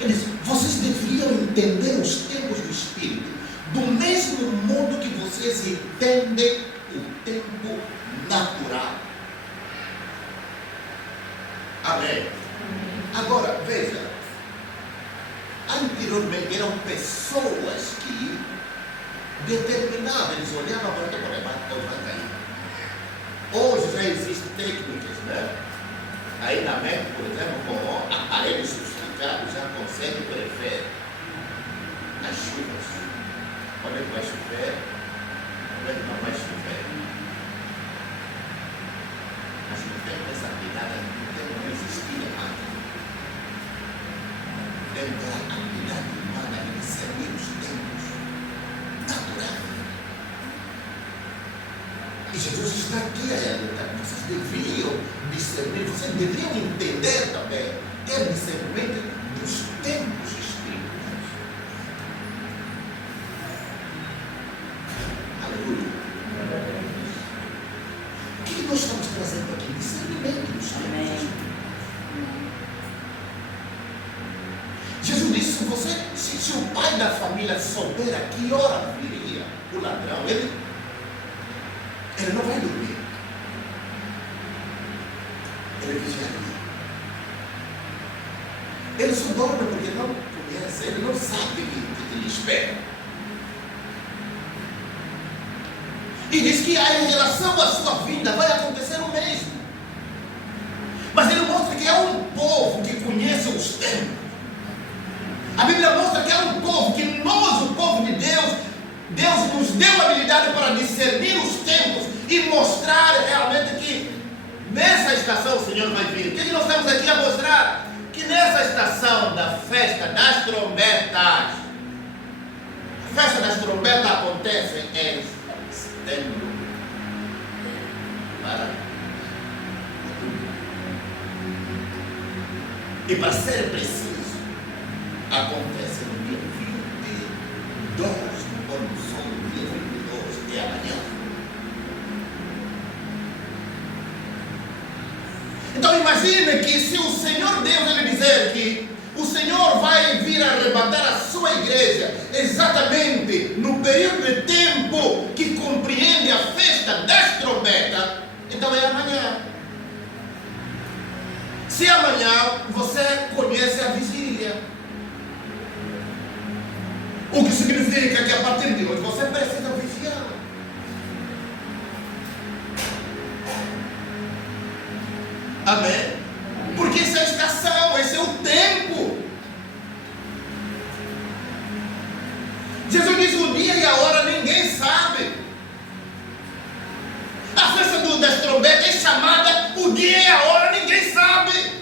Ele diz: vocês deveriam entender os tempos do Espírito do mesmo modo que vocês entendem o tempo natural. Amém? Agora, veja, anteriormente eram pessoas que determinavam, eles olhavam para o tempo, vai cair. Hoje já existem técnicas, né? Aí na mente, por exemplo, com aparelhos sofisticados, já consegue prever as chuvas. Quando é que vai chover? Quando é que não vai chover? Mas no tempo essa habilidade não existia antes. Dentro da habilidade humana de discernir os tempos naturais. E Jesus está aqui a lutar. Vocês deveriam discernir, vocês deveriam entender também, ter discernimento dos tempos espirituais. Aleluia. O que nós estamos trazendo aqui? Discernimento dos tempos. Jesus disse: se o pai da família souber a que hora viria o ladrão, ele não vai dormir. Ele vigiaria. Ele só dorme porque não conhece, ele não sabe o que lhe espera. E diz que em relação à sua vida vai acontecer o mesmo. Mas ele mostra que é um povo que conhece os tempos. A Bíblia mostra que é um povo que nós, o povo de Deus nos deu a habilidade para discernir os tempos e mostrar realmente que nessa estação o Senhor vai vir. O que nós estamos aqui a mostrar? Que nessa estação da festa das trombetas, a festa das trombetas acontece em setembro para outubro. E para ser preciso, acontece no dia 22 do pôr do sol, no dia 22, que é amanhã. Então imagine que se o Senhor Deus ele dizer que o Senhor vai vir arrebatar a sua igreja exatamente no período de tempo que compreende a festa das trombetas, então é amanhã. Se amanhã você conhece a vigília, o que significa que a partir de hoje você precisa vigiar. Amém? Porque essa é a estação, esse é o tempo. Jesus diz: o dia e a hora ninguém sabe. A festa das trombetas é chamada o dia e a hora ninguém sabe.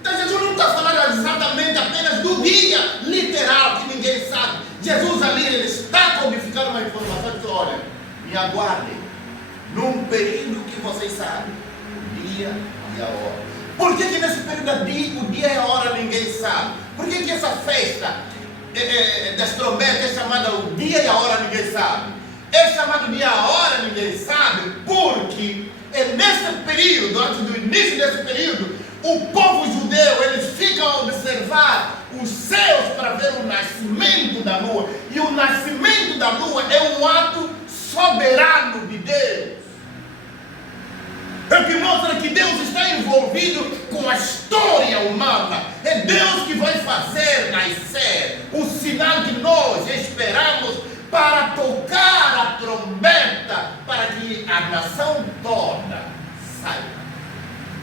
Então Jesus não está falando exatamente apenas do dia literal que ninguém sabe. Jesus ali ele está codificando uma informação que olha, me aguardem num período que vocês sabem, o dia e a hora. Por que nesse período o dia e a hora ninguém sabe? Por que essa festa das trombetas é chamada o dia e a hora ninguém sabe? É chamado dia e a hora ninguém sabe porque é nesse período, antes do início desse período, o povo judeu eles ficam a observar os céus para ver o nascimento da lua. E o nascimento da lua é um ato soberano de Deus. É que mostra que Deus está envolvido com a história humana. É Deus que vai fazer nascer o sinal que nós esperamos para tocar a trombeta, para que a nação toda saiba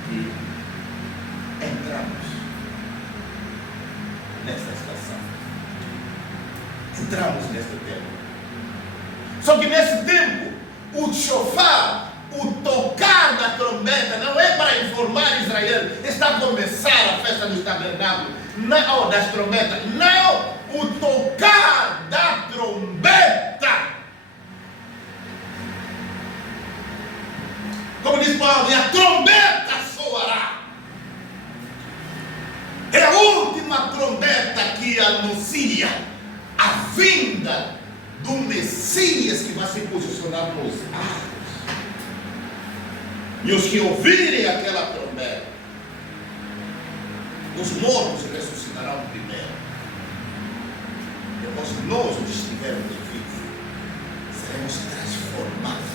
que entramos nessa estação. Entramos nesse tempo. Só que nesse tempo, o chofar, o tocar da trombeta não é para informar Israel, está a começar a festa dos tabernáculos, não, das trombetas, não, o tocar da trombeta. Como diz Paulo, e a trombeta soará. É a última trombeta que anuncia a vinda do Messias que vai se posicionar nos ares. E os que ouvirem aquela trombeta, os mortos ressuscitarão primeiro. Depois nós, os que estivermos vivos, seremos transformados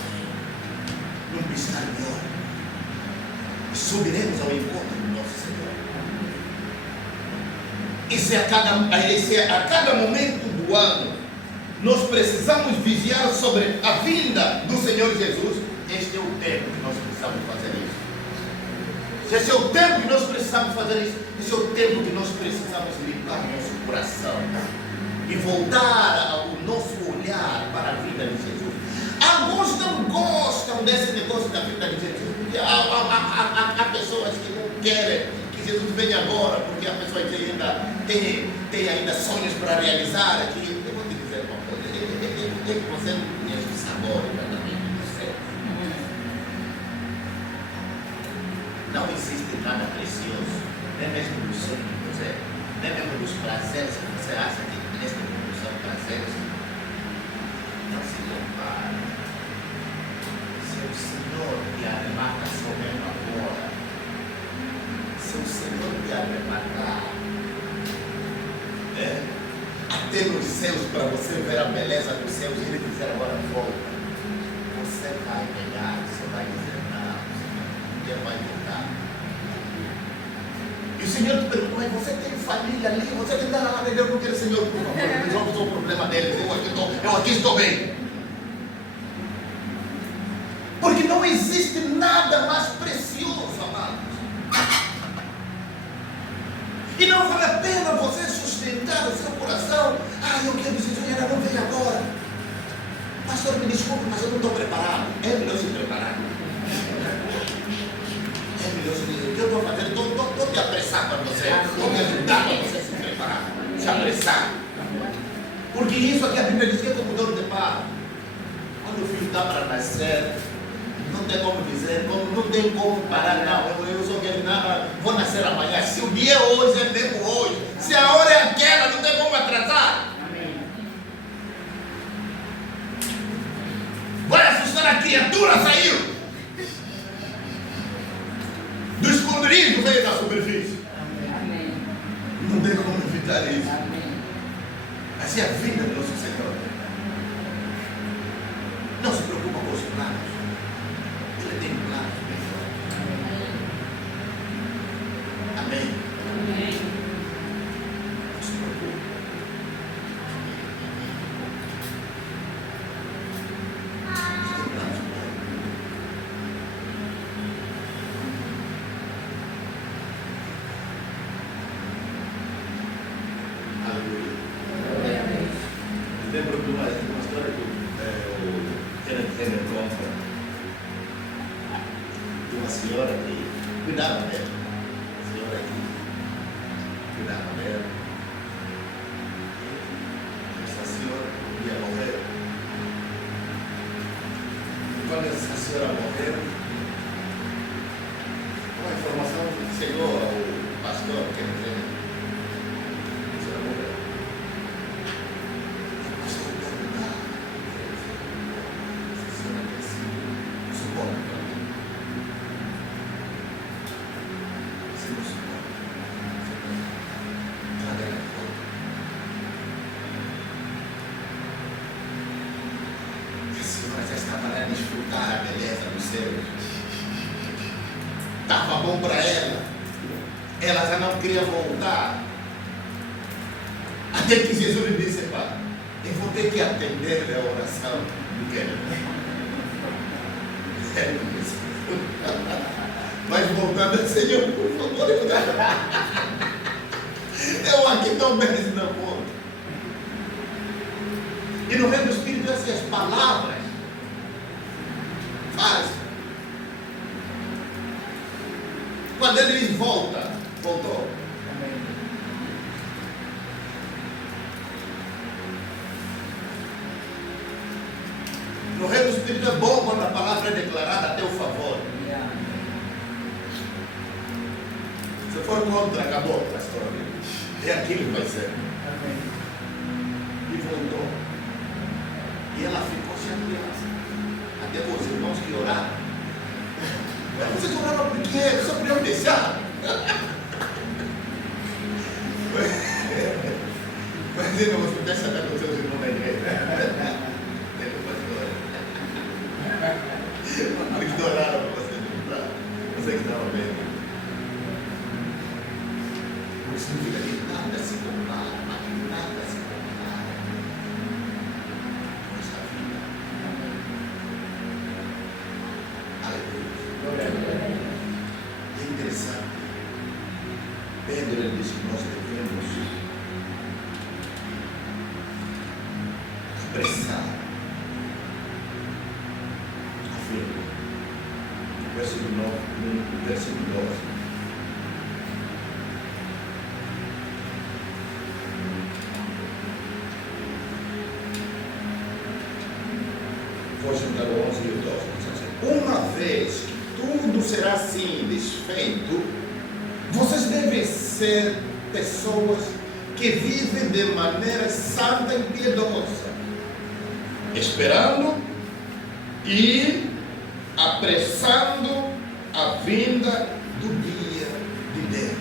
num piscar de olho e subiremos ao encontro do nosso Senhor. Esse é a cada momento do ano nós precisamos vigiar sobre a vinda do Senhor Jesus. Este é o tempo que nós precisamos fazer isso. Esse é o tempo que nós precisamos fazer isso. Esse é o tempo que nós precisamos limpar nosso coração e voltar o nosso olhar para a vida de Jesus. Alguns não gostam desse negócio da vida de Jesus, porque há pessoas que não querem que Jesus venha agora, porque a pessoa tem ainda sonhos para realizar. Aqui, eu vou te dizer uma coisa, você não conhece o sabor exatamente do céu. Não existe nada precioso, nem mesmo dos sonhos que você, nem mesmo dos prazeres que você acha que neste mundo são prazeres. Não se compara. Se o Senhor te arremata somente agora, se o Senhor te arrebatar, até nos céus, para você ver a beleza dos céus, ele dizer agora volta, você vai negar, você vai dizer não, Deus vai voltar. E o Senhor te pergunta, mas você tem família ali, você tem lá, eu não quero, Senhor, por favor, resolva o problema deles, eu aqui estou bem. Porque não existe nada mais precioso, amados. E não vale a pena você sustentar o seu coração. Eu quero dizer, Senhor, não vem agora. Pastor, me desculpe, mas eu não estou preparado. É melhor se preparar. É melhor se dizer, o que eu estou fazendo? Estou te apressando para você você. Vou te ajudar para você se preparar, se apressar. Porque isso aqui a Bíblia diz que é como dor de parto. Quando o filho está para nascer, não tem como dizer, não tem como parar, não. Eu só quero nada, vou nascer amanhã. Se o dia é hoje, é mesmo hoje. Se a hora é aquela, não tem como atrasar. Vai assustar a criatura, saiu do esconderijo, veio da superfície. Não tem como evitar isso. Assim é a vida do nosso Senhor. Não se preocupa com os planos. Ele tem planos melhores. Amém. Não se preocupe. Ele tem planos melhores. Aleluia. Lembro de uma história que o Kenneth Renner conta de uma senhora que cuidava dela. A senhora que cuidava dela. Essa senhora ia morrer. E quando essa senhora morreu, uma informação chegou ao pastor Kenneth Renner. A senhora morreu. Desfrutar a beleza do céu. Estava bom para ela. Ela já não queria voltar. Até que Jesus lhe disse: Pai, eu vou ter que atender a oração do Kenneth. Mas voltando, Senhor, por favor, eu aqui estou bem na ponta. E no reino do Espírito, essas palavras faz. Quando ele voltou. No reino do Espírito é bom quando a palavra é declarada a teu favor. Se for contra, acabou a história. É aquilo que vai ser. E voltou. E ela ficou chateada. Até os irmãos que oraram. Vocês oraram por quê? Só podiam deixar. Mas ele não vai saber com os seus irmãos na igreja. Porque oraram para você lembrar. Você que estava vendo. Não significa que nada se compara, mas nada se compara com esta vida. Aleluia. É interessante. Pedro ele diz que nós devemos expressar a fé. Versículo 12. Vou juntar o 11 e o 12. Uma vez que tudo será assim desfeito, vocês devem ser pessoas que vivem de maneira santa e piedosa, esperando e apressando a vinda do dia de Deus.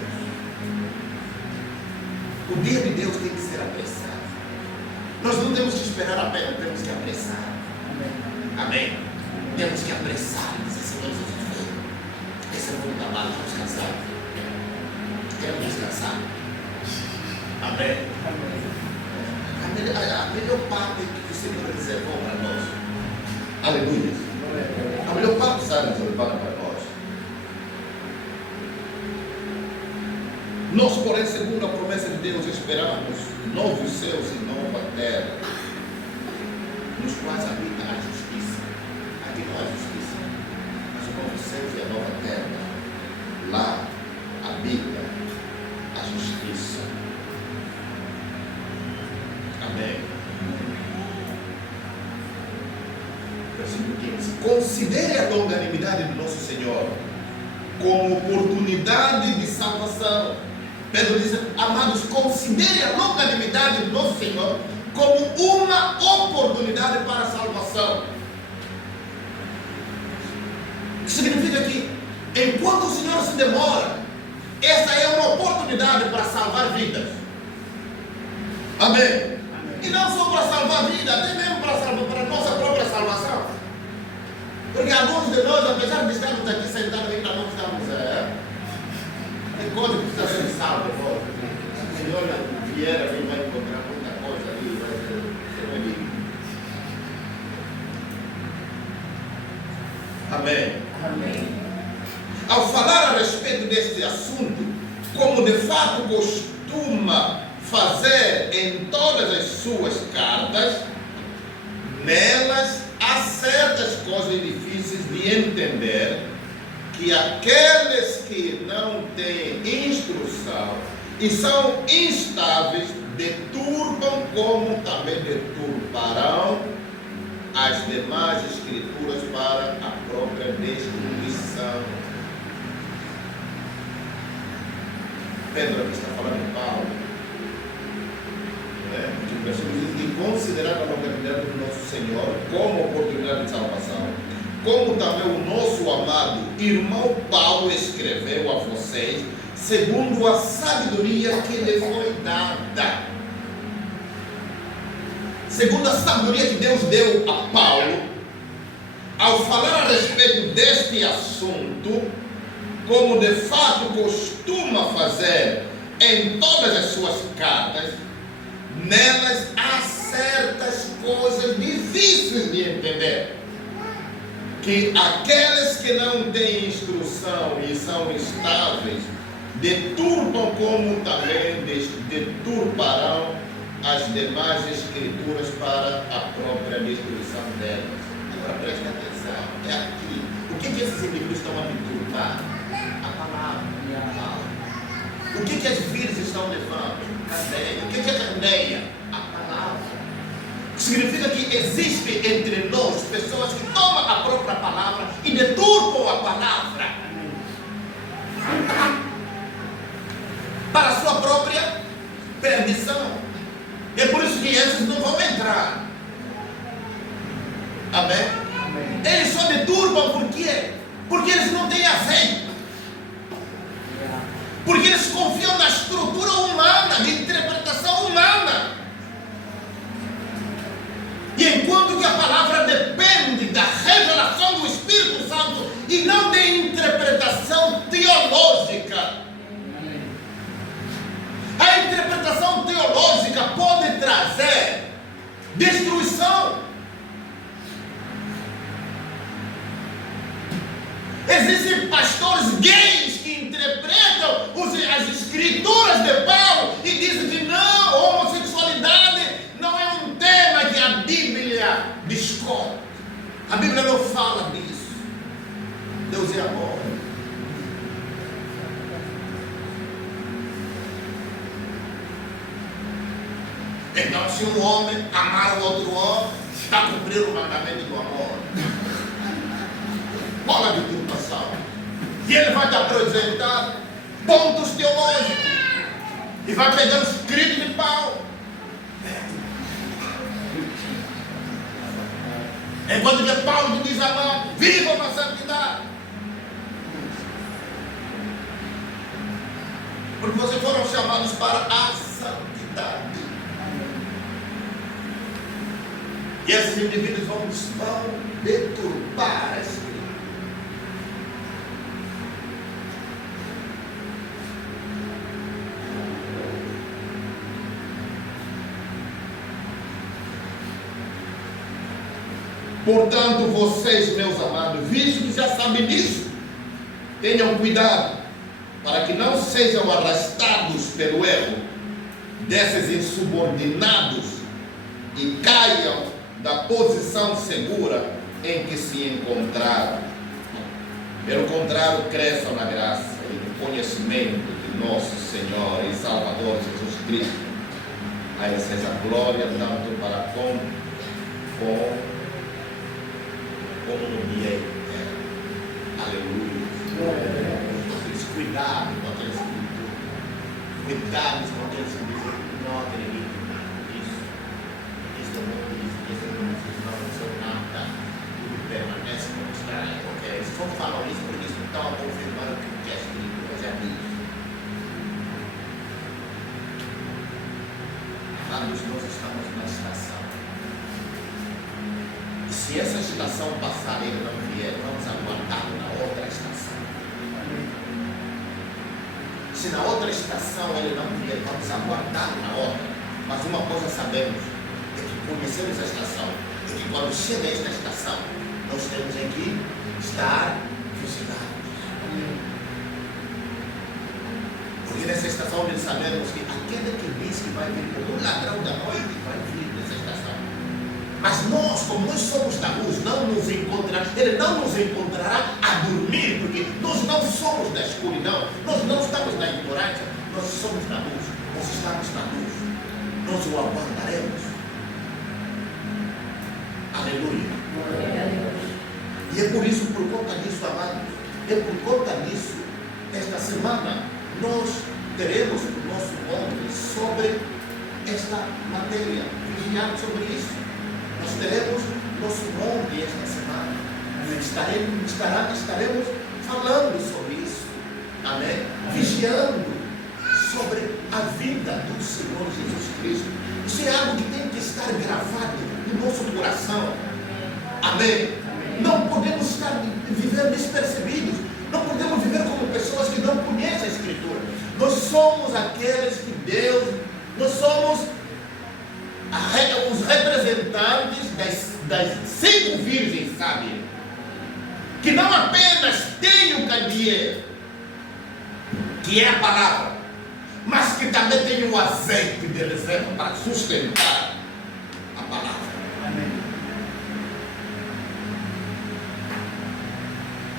O dia de Deus tem que ser apressado. Nós não temos que esperar apenas, temos que apressar. Amém? Temos que apressar. Senhor Jesus, esse é o mundo da mala, vamos descansar. Queremos descansar. Amém? A melhor parte que o Senhor reservou para nós. Aleluia. A melhor parte está reservada para nós. Nós, porém, segundo a promessa de Deus, esperamos novos céus e nova terra, nos quais habita a justiça. Aqui não há justiça, mas o novo céu e a nova terra. Lá habita a considere a longanimidade do nosso Senhor como oportunidade de salvação. Pedro diz, amados, considere a longanimidade do nosso Senhor como uma oportunidade para a salvação. Significa que enquanto o Senhor se demora, essa é uma oportunidade para salvar vidas. Amém? E não só para salvar vidas, até mesmo para a nossa própria salvação. Porque alguns de nós, apesar de estarmos aqui sentados, ainda não estamos. Tem coisa que precisa ser salva. Se o Senhor vier ali, vai encontrar muita coisa ali, vai ser bonito. Amém. Amém. Ao falar a respeito deste assunto, como de fato costuma fazer em todas as suas cartas, nelas há certas coisas difíceis de entender, que aqueles que não têm instrução e são instáveis deturbam, como também deturbarão as demais escrituras para a própria destruição. Pedro aqui está falando em Paulo, que precisamos de considerar a longanimidade do nosso Senhor como oportunidade de salvação, como também o nosso amado irmão Paulo escreveu a vocês, segundo a sabedoria que lhe foi dada. Segundo a sabedoria que Deus deu a Paulo, ao falar a respeito deste assunto, como de fato costuma fazer em todas as suas cartas, nelas há certas coisas difíceis de entender, que aqueles que não têm instrução e são instáveis deturbam, como também deturbarão as demais escrituras para a própria destruição delas. Agora preste atenção, é aqui. O que esses inimigos estão a deturbar? A palavra. O que as vírus estão levando? Candeia. O que é candeia? A palavra. Significa que existe entre nós pessoas que tomam a própria palavra e deturpam a palavra para a sua própria perdição. É por isso que esses não vão entrar. Amém? Amém. Eles só deturbam por quê? Porque eles não têm azeite. Porque eles confiam na estrutura humana, na interpretação humana. E enquanto que a palavra depende da revelação do Espírito Santo e não de interpretação teológica. A interpretação teológica pode trazer destruição. Existem pastores gays que interpretam as escrituras de Paulo e dizem que não, homossexualidade não é um tema que a Bíblia discute. A Bíblia não fala disso. Deus é amor. Então, se um homem amar o outro homem, está cumprindo o mandamento do amor. Bola de turbação. E ele vai te apresentar pontos teológicos. E vai pegar o escrito de Paulo. Enquanto que Paulo diz, amado, vivam na santidade. Porque vocês foram chamados para a santidade. E esses indivíduos vão deturbar a escritura. Portanto, vocês, meus amados, visto que já sabem disso, tenham cuidado para que não sejam arrastados pelo erro desses insubordinados e caiam da posição segura em que se encontraram. Pelo contrário, cresçam na graça e no conhecimento de nosso Senhor e Salvador Jesus Cristo. A Ele seja glória tanto para com como no dia eterno. Aleluia. Cuidado com aqueles que dizem, cuidado com aqueles que dizem, não acredito nisso. Isso não existe, não sou nada. Tudo permanece como está. Ok? Só falam isso porque isso está confirmando o que a Escritura já diz. Amados, nós estamos na estação. E se essa estação passar e ele não vier, vamos aguardar na outra estação. Se na outra estação ele não vier, vamos aguardar na outra. Mas uma coisa sabemos, é que conhecemos a estação, é que quando chega esta estação, nós temos que estar vigilantes. Porque nessa estação nós sabemos que aquele que diz que vai vir como um ladrão da noite, vai vir nessa estação. Mas nós, como nós somos da luz, não nos encontrará, ele não nos encontrará a dormir, porque nós não somos da escuridão, nós não estamos na ignorância, nós somos da luz, nós estamos na luz, nós o aguardaremos. Aleluia. E é por isso, por conta disso, amados, é por conta disso, esta semana, nós teremos o nosso monte sobre esta matéria, vigiando sobre isso. Nós teremos nosso monte esta semana. Estaremos falando sobre isso. Amém? Vigiando sobre a vida do Senhor Jesus Cristo. Isso é algo que tem que estar gravado no nosso coração. Amém? Não podemos estar vivendo despercebidos. Não podemos viver como pessoas que não conhecem a Escritura. Nós somos aqueles que Deus, nós somos os representantes das 5 virgens sábias, que não apenas têm o candeeiro, que é a palavra, mas que também tem o azeite de reserva para sustentar a palavra. Amém.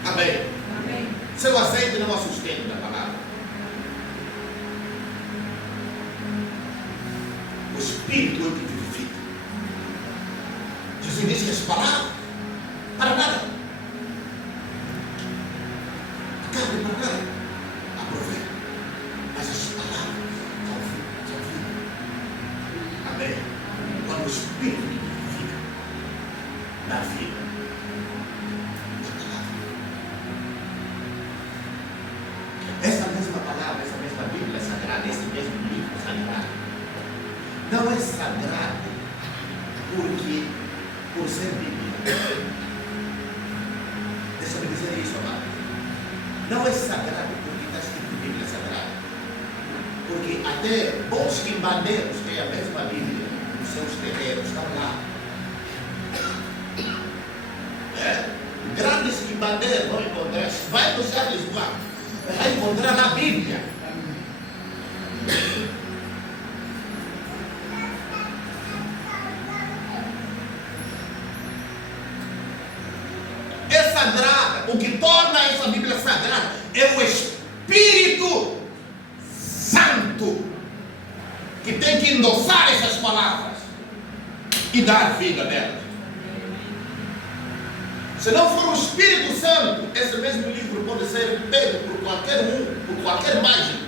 Amém. Amém. Seu azeite não é o sustento da palavra. O Espírito é o que vivifica. Jesus disse que as palavras para nada. A carne para nada. Aproveita. Mas as palavras são vida. Amém. Quando o Espírito vivifica, dá vida. Essa mesma palavra, essa mesma Bíblia sagrada, esse mesmo livro sagrado, não é sagrado por ser Bíblia. Deixa-me dizer isso, amado. Não é sagrado porque está escrito Bíblia sagrada. Porque até bons quimbandeiros têm a mesma Bíblia nos seus terreiros, estão lá. Grandes quimbandeiros vão encontrar, vai no Charles Guá, vai encontrar na Bíblia. É sagrada. O que torna essa Bíblia sagrada é o Espírito Santo, que tem que endossar essas palavras e dar vida nelas. Se não for o Espírito Santo, esse mesmo livro pode ser pego por qualquer um, por qualquer mágico,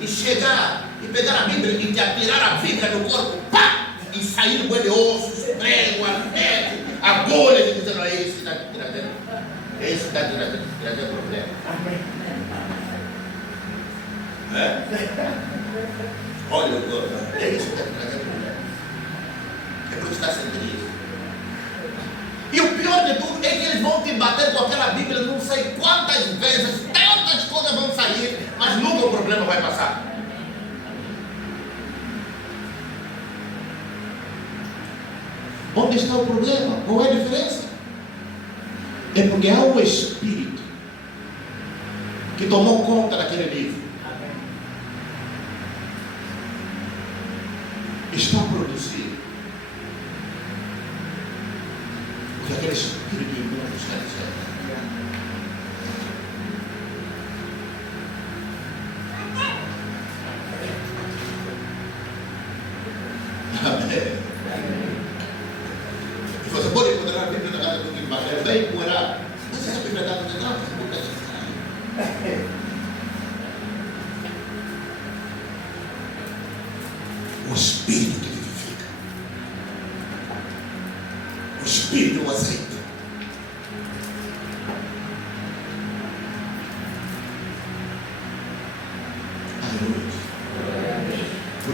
e chegar e pegar a Bíblia e te atirar a Bíblia no corpo, pá, e sair com ele ossos, prego, arnete, agulhas, e dizer, é isso que está trazendo. É isso que está trazendo problema. Olha, é isso que está trazendo problema. É porque está sendo isso. E o pior de tudo é que eles vão te bater com aquela Bíblia não sei quantas vezes, tantas coisas vão sair, mas nunca o problema vai passar. Onde está o problema? Qual é a diferença? É porque há um Espírito que tomou conta daquele livro. Está produzindo. Que aquele Espírito irmão está dizendo. Amém. E você pode encontrar a Bíblia na casa do irmão. Bem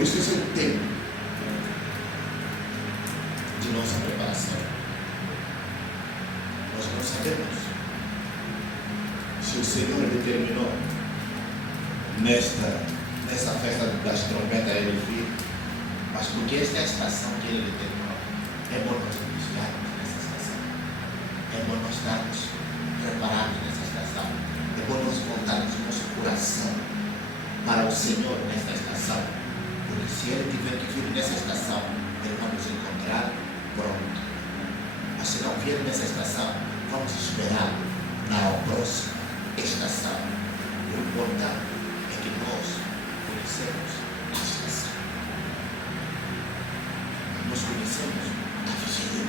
isso esse é o tempo de nossa preparação. Nós não sabemos se o Senhor determinou nessa festa das trombetas ele vir, mas porque esta é a estação que ele determinou. É bom nós vigiarmos nessa estação. É bom nós estarmos preparados nessa estação. É bom nós voltarmos o nosso coração para o Senhor nesta estação. Porque se Ele tiver que vir nessa estação, Ele vai nos encontrar pronto. Mas se não vier nessa estação, vamos esperar na próxima estação. O importante é que nós conhecemos a estação. Nós conhecemos a vigília.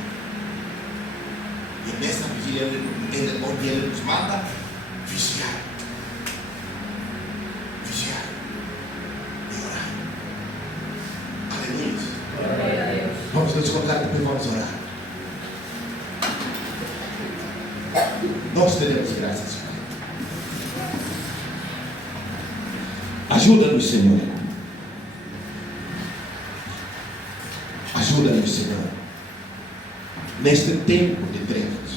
E nessa vigília, onde Ele nos manda vigiar. Vigiar e orar. Aleluia. Glória a Deus. Vamos nos colocar de pé, vamos orar. Nós teremos graças, Pai. Ajuda-nos, Senhor. Ajuda-nos, Senhor. Neste tempo de trevas,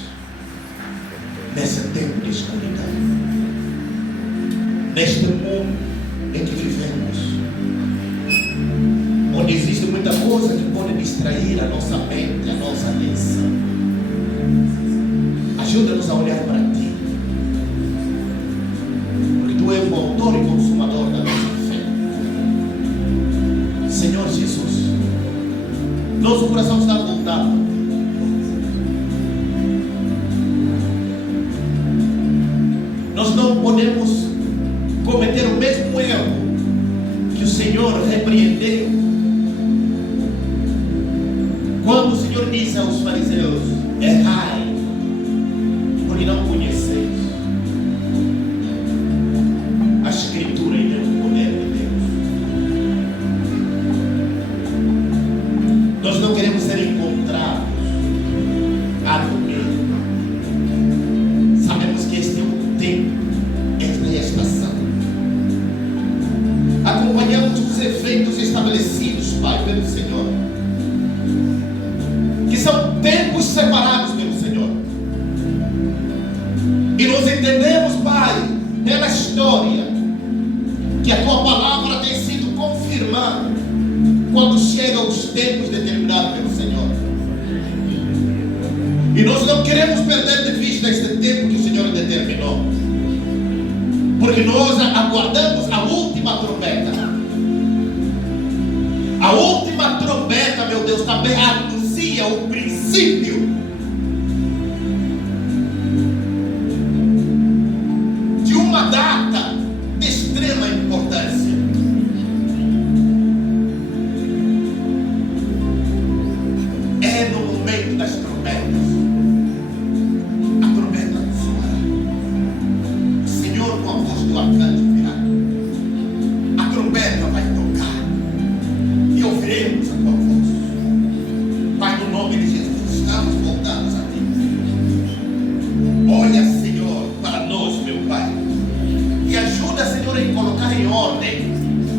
nesse tempo de escuridão, neste mundo em que vivemos, onde existe muita coisa que pode distrair a nossa mente, a nossa atenção. Ajuda-nos a olhar para Ti, porque Tu és o autor e consumador da nossa fé. Senhor Jesus, nosso coração está voltado. Nós não podemos cometer o mesmo erro que o Senhor repreendeu quando o Senhor disse aos fariseus: errai, porque não conheceis a Escritura e nem o poder de Deus. Nós não queremos ser encontrados a dormir. Sabemos que este é o tempo, esta é a estação. Acompanhamos os efeitos estabelecidos, Pai, pelo Senhor, que são tempos separados pelo Senhor. E nós entendemos, Pai, pela história, que a Tua palavra tem sido confirmada quando chegam os tempos determinados pelo Senhor. E nós não queremos perder de vista este tempo que o Senhor determinou, porque nós aguardamos a última trombeta. A última trombeta, meu Deus, também anuncia o princípio de uma data de extrema importância. É no momento das trombetas. A trombeta soará. O Senhor, com a voz do arcanjo, virá. A trombeta vai tocar e ouviremos a Tua voz. Pai, no nome de Jesus, estamos voltados a Ti. Olha, Senhor, para nós, meu Pai, e ajuda, Senhor, em colocar em ordem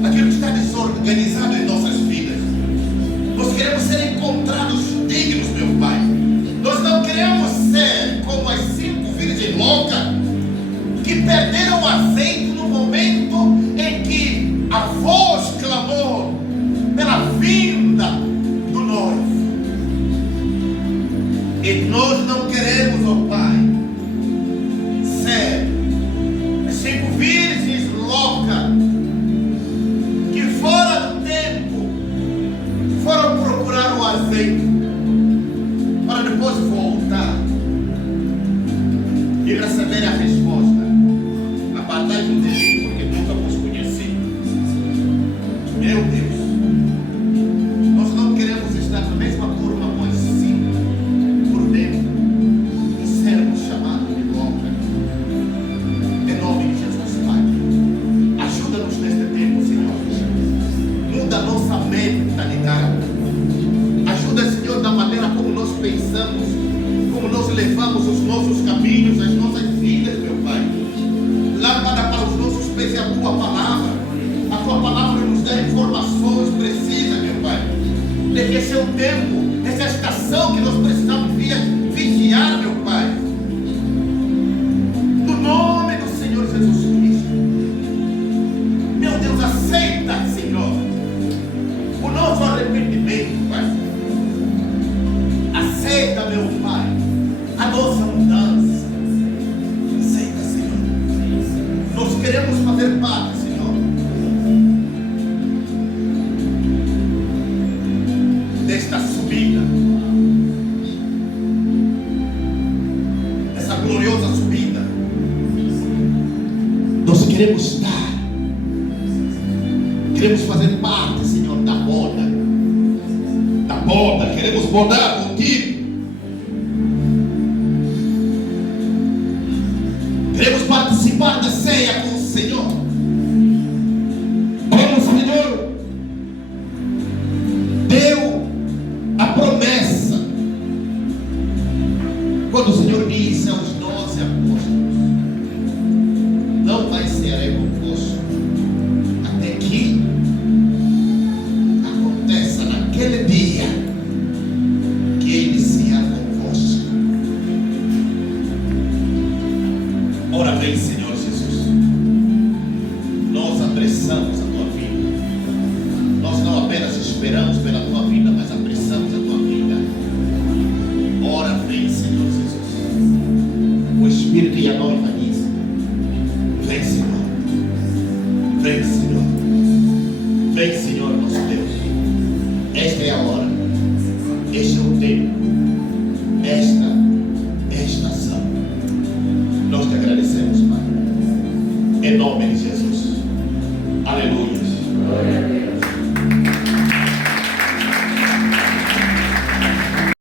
aquilo que está desorganizado em nossas vidas. Nós queremos ser encontrados dignos, meu Pai. Nós não queremos ser como as 5 virgens loucas que perderam o azeite no momento em que a voz clamou pela vinda do noivo. E nós não queremos, ó Pai, ser as 5 virgens loucas que fora do tempo foram procurar o azeite para depois voltar e receber a resposta: apartai-vos queremos fazer parte, Senhor, desta subida, dessa gloriosa subida. Nós queremos estar, queremos fazer parte, Senhor, da boda, queremos bodar contigo. Queremos participar da ceia com o Senhor. Como o Senhor deu a promessa, quando o Senhor disse aos 12 apóstolos: não vai ser convosco até que aconteça naquele dia que Ele seja convosco. Ora bem, Senhor Jesus, nós apressamos a Tua vida. Nós não apenas esperamos pela Tua vida, mas apressamos a Tua vida. Ora bem, Senhor Jesus, o Espírito e a noiva dizem: vem, Senhor, vem, Senhor, vem, Senhor nosso Deus. Esta é a hora, este é o tempo, esta é a estação. Nós te agradecemos, Pai, em nome de Jesus. Aleluia. Glória a Deus.